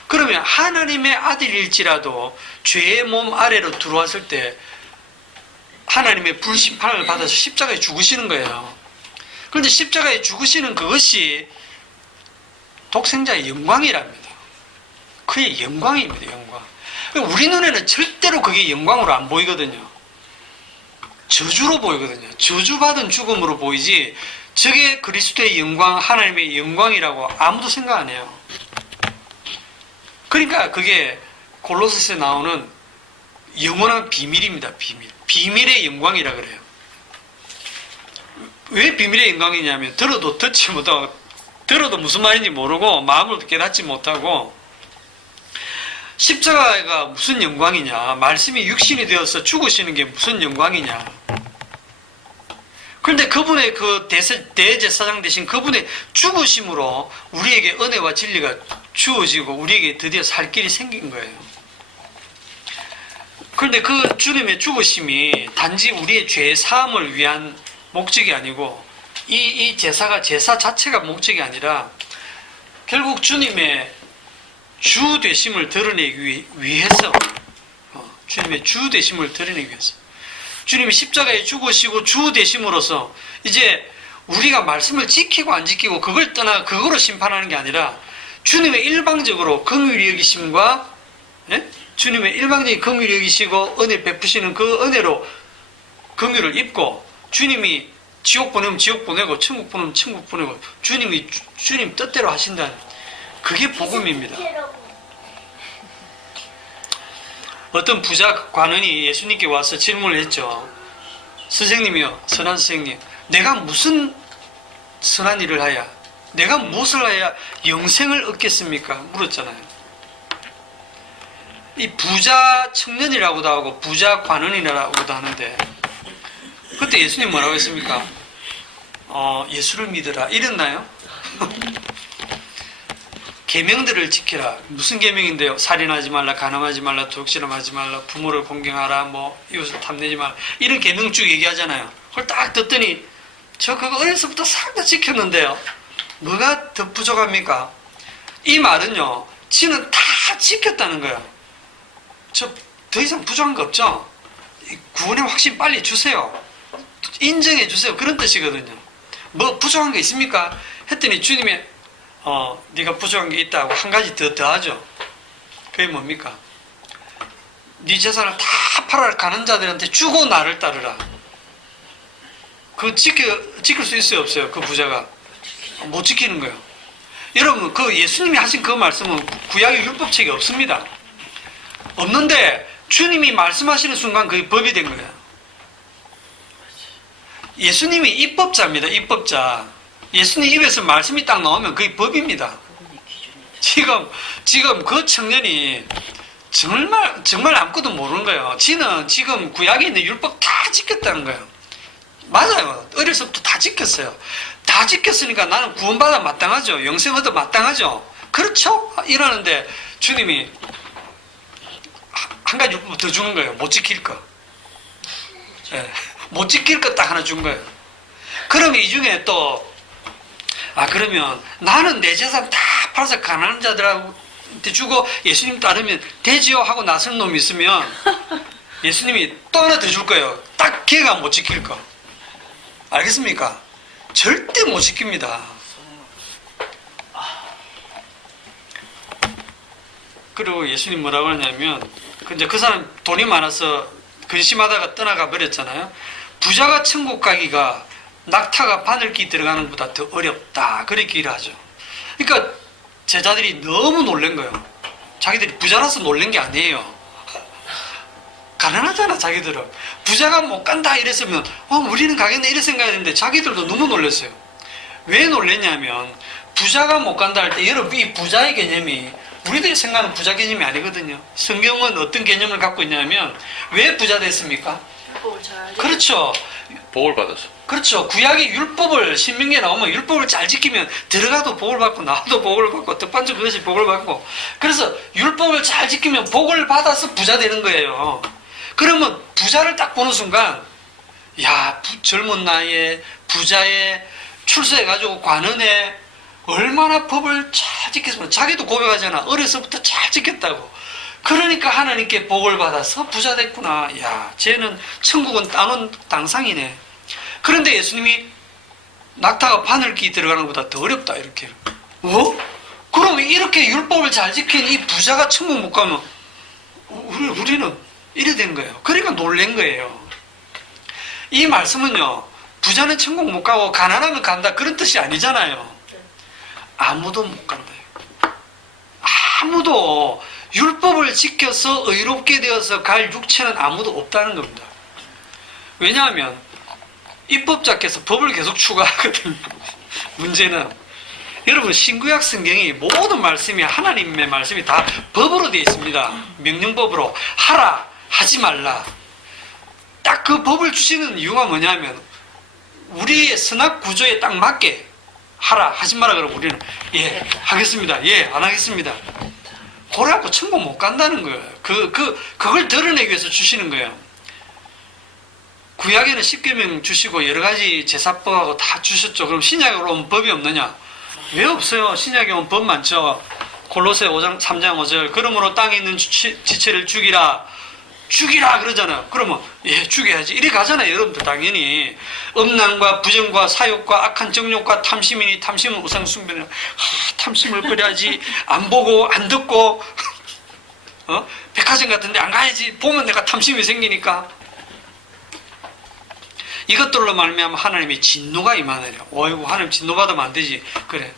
그러면 하나님의 아들일지라도 죄의 몸 아래로 들어왔을 때 하나님의 불심판을 받아서 십자가에 죽으시는 거예요. 그런데 십자가에 죽으시는 그것이 독생자의 영광이랍니다. 그의 영광입니다. 영광. 우리 눈에는 절대로 그게 영광으로 안 보이거든요. 저주로 보이거든요. 저주받은 죽음으로 보이지 저게 그리스도의 영광, 하나님의 영광이라고 아무도 생각 안 해요. 그러니까 그게 골로새서에 나오는 영원한 비밀입니다. 비밀의 영광이라 그래요. 왜 비밀의 영광이냐면 들어도 듣지 못하고 들어도 무슨 말인지 모르고 마음으로 깨닫지 못하고 십자가가 무슨 영광이냐, 말씀이 육신이 되어서 죽으시는 게 무슨 영광이냐. 그런데 그분의 그 대제사장 되신 그분의 죽으심으로 우리에게 은혜와 진리가 주어지고 우리에게 드디어 살 길이 생긴 거예요. 그런데 그 주님의 죽으심이 단지 우리의 죄 사함을 위한 목적이 아니고 이 제사 자체가 목적이 아니라 결국 주님의 주 되심을 드러내기 위해서 주님의 주 되심을 드러내기 위해서 주님이 십자가에 죽으시고 주 되심으로써 이제 우리가 말씀을 지키고 안 지키고 그걸 떠나 그거로 심판하는 게 아니라 주님의 일방적으로 긍휼히 여기심과 주님의 일방적인 긍휼히 여기시고 은혜 베푸시는 그 은혜로 긍휼을 입고 주님이 지옥 보내면 지옥 보내고 천국 보내면 천국 보내고 주님이 주님 뜻대로 하신다는 그게 복음입니다. 어떤 부자 관원이 예수님께 와서 질문을 했죠. 선생님이요, 선한 선생님, 내가 무슨 선한 일을 하야, 내가 무엇을 해야 영생을 얻겠습니까? 물었잖아요. 이 부자 청년이라고도 하고 부자 관원이라고도 하는데 그때 예수님 뭐라고 했습니까? 예수를 믿으라 이랬나요? 계명들을 지키라. 무슨 계명인데요? 살인하지 말라, 간음하지 말라, 독실험하지 말라, 부모를 공경하라, 뭐 이웃을 탐내지 말라. 이런 계명 쭉 얘기하잖아요. 그걸 딱 듣더니 저 그거 어려서부터 싹 다 지켰는데요. 뭐가 더 부족합니까? 이 말은요, 지는 다 지켰다는 거예요. 저 더 이상 부족한 거 없죠? 구원의 확신 빨리 주세요. 인정해 주세요. 그런 뜻이거든요. 뭐 부족한 거 있습니까? 했더니 주님이 네가 부족한 게 있다고 한 가지 더 하죠. 그게 뭡니까? 네 재산을 다 팔아 가는 자들한테 주고 나를 따르라. 그거 지킬 수 있어요, 없어요? 그 부자가 못 지키는 거예요. 여러분, 그 예수님이 하신 그 말씀은 구약의 율법책이 없습니다. 없는데 주님이 말씀하시는 순간 그게 법이 된 거예요. 예수님이 입법자입니다. 입법자. 예수님 입에서 말씀이 딱 나오면 그게 법입니다. 그분이 기준이다. 지금 그 청년이 정말 아무것도 모르는 거예요. 지는 지금 구약에 있는 율법 다 지켰다는 거예요. 맞아요. 어렸을 때부터 다 지켰어요. 다 지켰으니까 나는 구원받아 마땅하죠. 영생 얻어 마땅하죠. 그렇죠? 이러는데 주님이 한 가지 율법 더 주는 거예요. 못 지킬 거. 예, 못 지킬 거 딱 하나 준 거예요. 그러면 이 중에 또 그러면 나는 내 재산 다 팔아서 가난한 자들한테 주고 예수님 따르면 되지요 하고 나선 놈이 있으면 예수님이 또 하나 더 줄 거예요. 딱 걔가 못 지킬 거. 알겠습니까? 절대 못 지킵니다. 그리고 예수님 뭐라고 하냐면 이제 그 사람 돈이 많아서 근심하다가 떠나가 버렸잖아요. 부자가 천국 가기가 낙타가 바늘기 들어가는 것보다 더 어렵다. 그렇게 일을 하죠. 그러니까 제자들이 너무 놀란 거예요. 자기들이 부자라서 놀란 게 아니에요. 가난하잖아, 자기들은. 부자가 못 간다 이랬으면 우리는 가겠네 이래 생각했는데 자기들도 너무 놀랐어요. 왜 놀랐냐면 부자가 못 간다 할 때 여러분 이 부자의 개념이 우리들이 생각하는 부자 개념이 아니거든요. 성경은 어떤 개념을 갖고 있냐면 왜 부자 됐습니까? 율법을 잘 그렇죠. 복을 받았어. 그렇죠. 구약의 율법을 신명기에 나오면 율법을 잘 지키면 들어가도 복을 받고 나와도 복을 받고 떡반죽 그것이 복을 받고 그래서 율법을 잘 지키면 복을 받아서 부자 되는 거예요. 그러면 부자를 딱 보는 순간 야 젊은 나이에 부자에 출세해가지고 관원에 얼마나 법을 잘 지켰으면 자기도 고백하잖아. 어려서부터 잘 지켰다고. 그러니까 하나님께 복을 받아서 부자 됐구나. 야 쟤는 천국은 따놓은 당상이네. 그런데 예수님이 낙타가 바늘기 들어가는 것보다 더 어렵다 이렇게. 그러면 이렇게 율법을 잘 지킨 이 부자가 천국 못 가면 우리는 이래 된 거예요. 그러니까 놀란 거예요. 이 말씀은요, 부자는 천국 못 가고 가난하면 간다 그런 뜻이 아니잖아요. 아무도 못 간다. 아무도 율법을 지켜서 의롭게 되어서 갈 육체는 아무도 없다는 겁니다. 왜냐하면 입법자께서 법을 계속 추가하거든요. 문제는 여러분 신구약 성경이 모든 말씀이 하나님의 말씀이 다 법으로 되어 있습니다. 명령법으로 하라 하지 말라. 딱 그 법을 주시는 이유가 뭐냐면 우리의 선악 구조에 딱 맞게 하라 하지 마라 그러면 우리는 예 하겠습니다. 예 안 하겠습니다. 그래갖고 천국 못 간다는 거예요. 그걸 드러내기 위해서 주시는 거예요. 구약에는 10계명 주시고 여러 가지 제사법하고 다 주셨죠. 그럼 신약으로 오면 법이 없느냐? 왜 없어요? 신약에 오면 법 많죠. 골로새 5장 3장 5절 그러므로 땅에 있는 지체를 죽이라 그러잖아요. 그러면 예 죽여야지 이리 가잖아요. 여러분들 당연히 음란과 부정과 사욕과 악한 정욕과 탐심이니 탐심은 우상 숭배는 탐심을 버려야지. 안 보고 안 듣고 백화점 같은데 안 가야지. 보면 내가 탐심이 생기니까 이것들로 말미암아 하나님의 진노가 임하느냐. 어이구 하나님 진노받으면 안 되지. 그래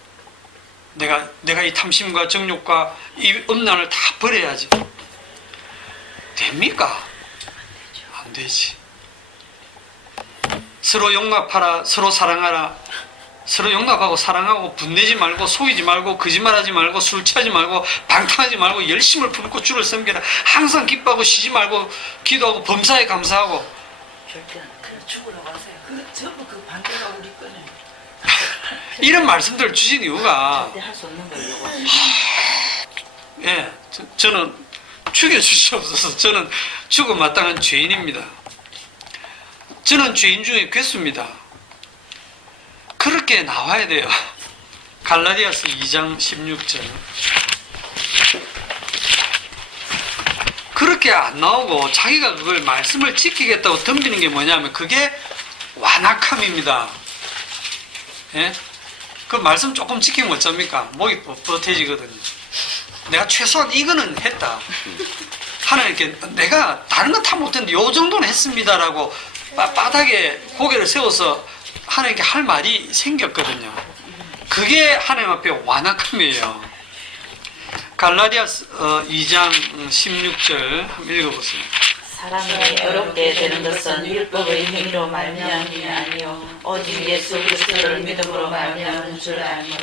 내가 이 탐심과 정욕과 이 음란을 다 버려야지. 됩니까? 안 되지. 서로 용납하라. 서로 사랑하라. 서로 용납하고 사랑하고 분내지 말고 속이지 말고 거짓말하지 말고 술 취하지 말고 방탕하지 말고 열심을 품고 주를 섬겨라. 항상 기뻐하고 쉬지 말고 기도하고 범사에 감사하고. 절대 안 돼. 죽으라고 하세요. 전부 그 반대가 우리 거는. 이런 말씀들을 주신 이유가 절대 할 수 없는 거예요. 예, 저는 죽여주시옵소서. 저는 죽음 마땅한 죄인입니다. 저는 죄인 중에 괴수입니다. 그렇게 나와야 돼요. 갈라디아서 2장 16절. 그렇게 안 나오고 자기가 그걸 말씀을 지키겠다고 덤비는 게 뭐냐면 그게 완악함입니다. 예? 그 말씀 조금 지키면 어쩝니까? 목이 뻣뻣해지거든요. 내가 최소한 이거는 했다. 하나님께 내가 다른 건 다 못했는데 요 정도는 했습니다라고 바닥에 고개를 세워서 하나님께 할 말이 생겼거든요. 그게 하나님 앞에 완악함이에요. 갈라디아서 2장 16절 한번 읽어보세요. 사람이 어렵게 되는 것은 율법의 행위로 말미암이 아니요 오직 예수 그리스도를 믿음으로 말미암은 줄 아니요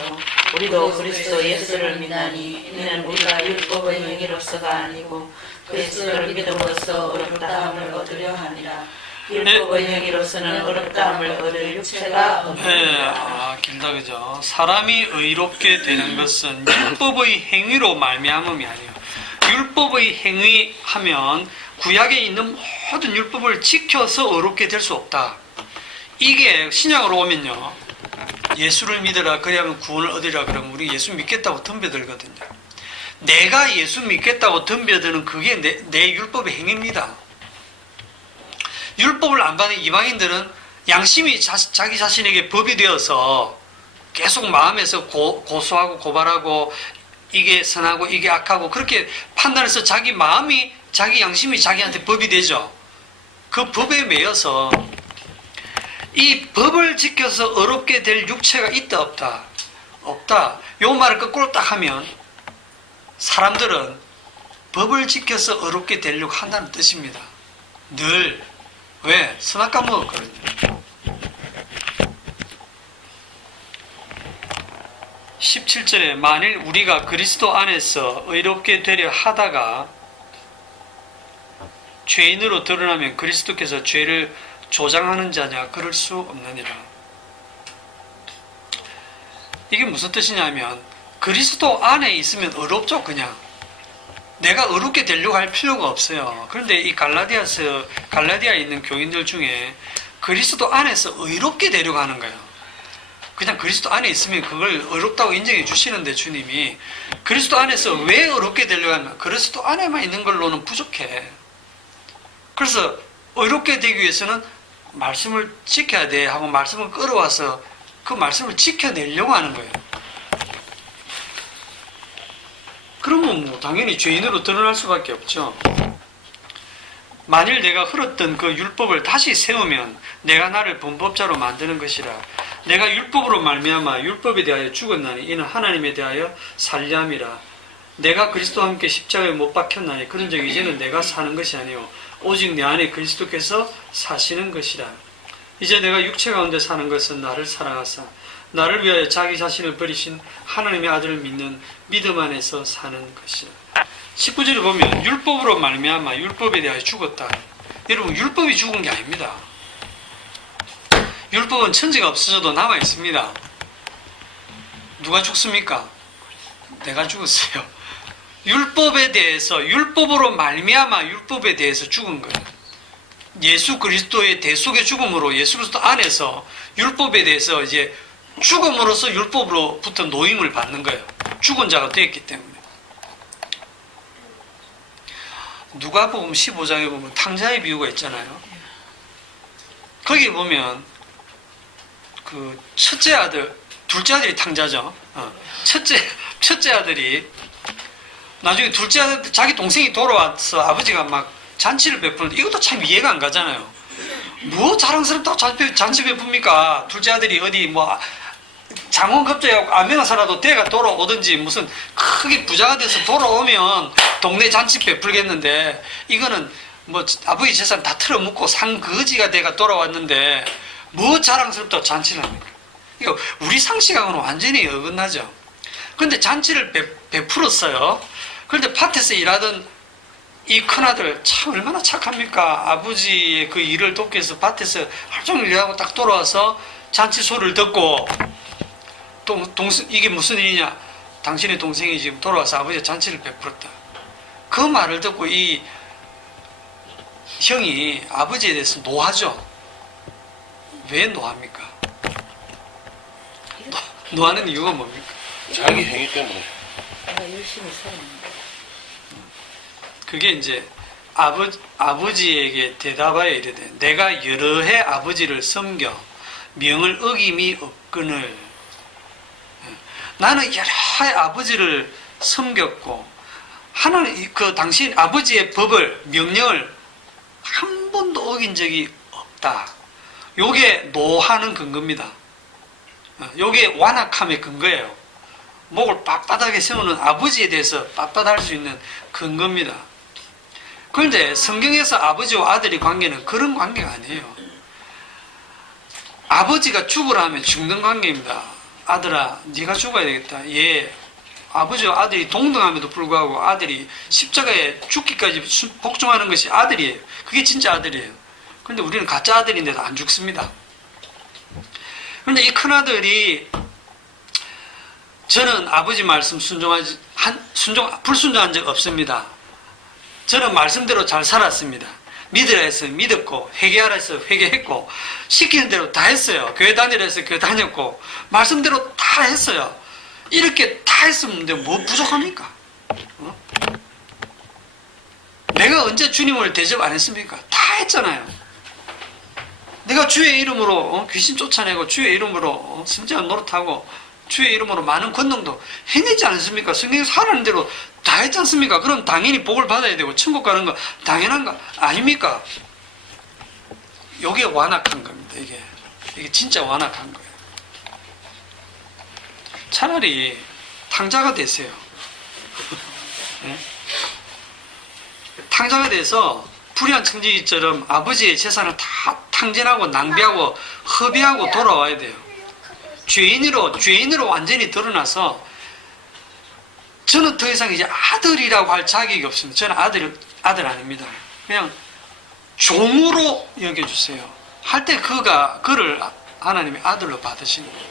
우리도 그리스도 예수를 믿나니 이는 우리가 율법의 행위로서가 아니고 그리스도를 믿음으로써 어렵다함을 얻으려 함이라. 율법의 행위로서는 어렵다함을 얻을 육체가 없느니라. 네, 길다 그죠. 사람이 의롭게 되는 것은 율법의 행위로 말미암음이 아니에요. 율법의 행위하면 구약에 있는 모든 율법을 지켜서 의롭게 될 수 없다. 이게 신약으로 오면요, 예수를 믿으라 그래야만 구원을 얻으라 그러면 우리 예수 믿겠다고 덤벼들거든요. 내가 예수 믿겠다고 덤벼드는 그게 내 율법의 행위입니다. 율법을 안 받는 이방인들은 양심이 자기 자신에게 법이 되어서 계속 마음에서 고소하고 고발하고 이게 선하고 이게 악하고 그렇게 판단해서 자기 마음이 자기 양심이 자기한테 법이 되죠. 그 법에 매여서 이 법을 지켜서 어렵게 될 육체가 있다 없다? 없다. 요 말을 거꾸로 딱 하면 사람들은 법을 지켜서 어렵게 되려고 한다는 뜻입니다. 늘. 왜? 선악 까먹었거든요. 17절에 만일 우리가 그리스도 안에서 의롭게 되려 하다가 죄인으로 드러나면 그리스도께서 죄를 조장하는 자냐? 그럴 수 없느니라. 이게 무슨 뜻이냐면 그리스도 안에 있으면 의롭죠. 그냥 내가 의롭게 되려고 할 필요가 없어요. 그런데 이 갈라디아에 있는 교인들 중에 그리스도 안에서 의롭게 되려고 하는 거예요. 그냥 그리스도 안에 있으면 그걸 의롭다고 인정해 주시는데 주님이 그리스도 안에서 왜 의롭게 되려고 하면 그리스도 안에만 있는 걸로는 부족해. 그래서 의롭게 되기 위해서는 말씀을 지켜야 돼 하고 말씀을 끌어와서 그 말씀을 지켜내려고 하는 거예요. 그러면 뭐 당연히 죄인으로 드러날 수밖에 없죠. 만일 내가 흘렀던 그 율법을 다시 세우면 내가 나를 범법자로 만드는 것이라. 내가 율법으로 말미암아 율법에 대하여 죽었나니 이는 하나님에 대하여 살리함이라. 내가 그리스도와 함께 십자가에 못 박혔나니 그런즉 이제는 내가 사는 것이 아니요 오직 내 안에 그리스도께서 사시는 것이라. 이제 내가 육체 가운데 사는 것은 나를 사랑하사 나를 위하여 자기 자신을 버리신 하나님의 아들을 믿는 믿음 안에서 사는 것이라. 19절을 보면 율법으로 말미암아 율법에 대하여 죽었다. 여러분 율법이 죽은 게 아닙니다. 율법은 천지가 없어져도 남아 있습니다. 누가 죽습니까? 내가 죽었어요. 율법에 대해서 율법으로 말미암아 율법에 대해서 죽은 거예요. 예수 그리스도의 대속의 죽음으로 예수 그리스도 안에서 율법에 대해서 이제 죽음으로써 율법으로부터 노임을 받는 거예요. 죽은 자가 되었기 때문에. 누가복음 15장에 보면 탕자의 비유가 있잖아요. 거기 보면 그 첫째 아들, 둘째 아들이 탕자죠. 첫째 아들이 나중에 둘째 아들 자기 동생이 돌아와서 아버지가 막 잔치를 베푸는데 이것도 참 이해가 안 가잖아요. 뭐 자랑스럽다고 잔치 베풉니까? 둘째 아들이 어디 뭐 장원급제하고 안면사라도 대가 돌아오든지 무슨 크게 부자가 돼서 돌아오면 동네 잔치 베풀겠는데 이거는 뭐 아버지 재산 다 틀어먹고 산 거지가 돼가 돌아왔는데 뭐 자랑스럽다고 잔치를 합니까? 이거 우리 상식하고는 완전히 어긋나죠. 그런데 잔치를 베풀었어요. 그런데 밭에서 일하던 이 큰아들 참 얼마나 착합니까? 아버지의 그 일을 돕기 위해서 밭에서 하루 종일 일하고 딱 돌아와서 잔치 소리를 듣고 이게 무슨 일이냐? 당신의 동생이 지금 돌아와서 아버지가 잔치를 베풀었다. 그 말을 듣고 이 형이 아버지에 대해서 노하죠. 왜 노합니까? 노하는 이유가 뭡니까? 자기 행위 때문에. 내가 열심히 살았는데. 그게 이제 아버지에게 대답하여 이르되 내가 여러 해 아버지를 섬겨 명을 어김이 없거늘. 나는 여러 해의 아버지를 섬겼고 하나님 그 당신 아버지의 법을 명령을 한 번도 어긴 적이 없다. 요게 노하는 근거입니다. 요게 완악함의 근거예요. 목을 빳빳하게 세우는 아버지에 대해서 빳빳할 수 있는 근거입니다. 그런데 성경에서 아버지와 아들의 관계는 그런 관계가 아니에요. 아버지가 죽으라 하면 죽는 관계입니다. 아들아, 네가 죽어야 되겠다. 예. 아버지와 아들이 동등함에도 불구하고 아들이 십자가에 죽기까지 복종하는 것이 아들이에요. 그게 진짜 아들이에요. 그런데 우리는 가짜 아들인데도 안 죽습니다. 그런데 이 큰아들이 저는 아버지 말씀 불순종한 적 없습니다. 저는 말씀대로 잘 살았습니다. 믿으라 했으면 믿었고, 회개하라 했으면 회개했고, 시키는 대로 다 했어요. 교회 다니라 했으면 교회 다녔고, 말씀대로 다 했어요. 이렇게 다 했으면 뭐 부족합니까? 내가 언제 주님을 대접 안 했습니까? 다 했잖아요. 내가 주의 이름으로 귀신 쫓아내고, 주의 이름으로 성전 노릇하고, 주의 이름으로 많은 권능도 해내지 않습니까? 성경에서 하라는 대로 다 했지 않습니까? 그럼 당연히 복을 받아야 되고 천국 가는 거 당연한 거 아닙니까? 이게 완악한 겁니다. 이게 진짜 완악한 거예요. 차라리 탕자가 되세요. 네? 탕자가 돼서 불의한 청지기처럼 아버지의 재산을 다 탕진하고 낭비하고 허비하고 돌아와야 돼요. 죄인으로 완전히 드러나서 저는 더 이상 이제 아들이라고 할 자격이 없습니다. 저는 아들 아닙니다. 그냥 종으로 여겨주세요. 할 때 그를 하나님의 아들로 받으시는 거예요.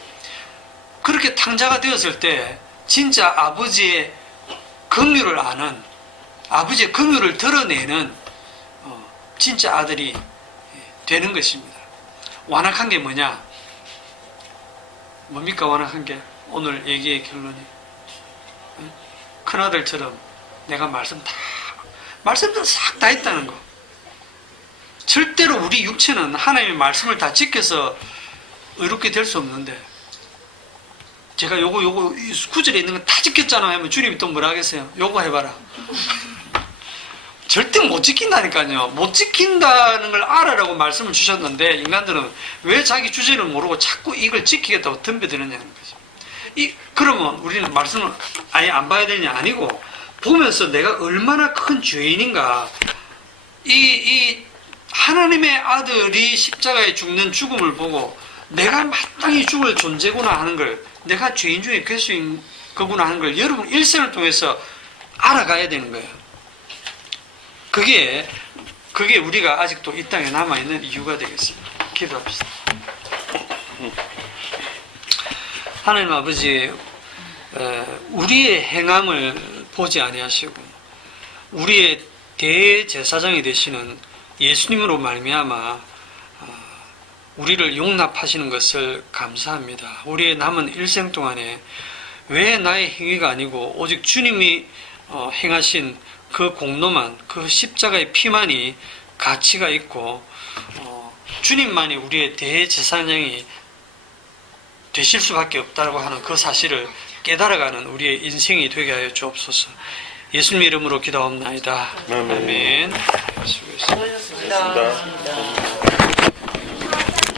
그렇게 탕자가 되었을 때 진짜 아버지의 긍휼을 아는, 아버지의 긍휼을 드러내는 진짜 아들이 되는 것입니다. 완악한 게 뭐냐? 뭡니까 완악한 게? 오늘 얘기의 결론이 큰아들처럼 내가 말씀대로 싹 다 했다는 거. 절대로 우리 육체는 하나님의 말씀을 다 지켜서 의롭게 될 수 없는데, 제가 요거 구절에 있는 거 다 지켰잖아 하면 주님이 또 뭐라 하겠어요? 요거 해봐라. 절대 못 지킨다니까요. 못 지킨다는 걸 알아라고 말씀을 주셨는데, 인간들은 왜 자기 주제를 모르고 자꾸 이걸 지키겠다고 덤벼드느냐는 거죠. 그러면 우리는 말씀을 아예 안 봐야 되냐? 아니고, 보면서 내가 얼마나 큰 죄인인가. 이 하나님의 아들이 십자가에 죽는 죽음을 보고 내가 마땅히 죽을 존재구나 하는 걸, 내가 죄인 중에 괴수인 거구나 하는 걸 여러분 일생을 통해서 알아가야 되는 거예요. 그게 우리가 아직도 이 땅에 남아있는 이유가 되겠습니다. 기도합시다. 하나님 아버지, 우리의 행함을 보지 아니하시고 우리의 대제사장이 되시는 예수님으로 말미암아 우리를 용납하시는 것을 감사합니다. 우리의 남은 일생 동안에 왜 나의 행위가 아니고 오직 주님이 행하신 그 공로만, 그 십자가의 피만이 가치가 있고 주님만이 우리의 대제사장이 되실 수밖에 없다고 하는 그 사실을 깨달아가는 우리의 인생이 되게 하여 주옵소서. 예수님 이름으로 기도합나이다. 아멘. 수고하셨습니다.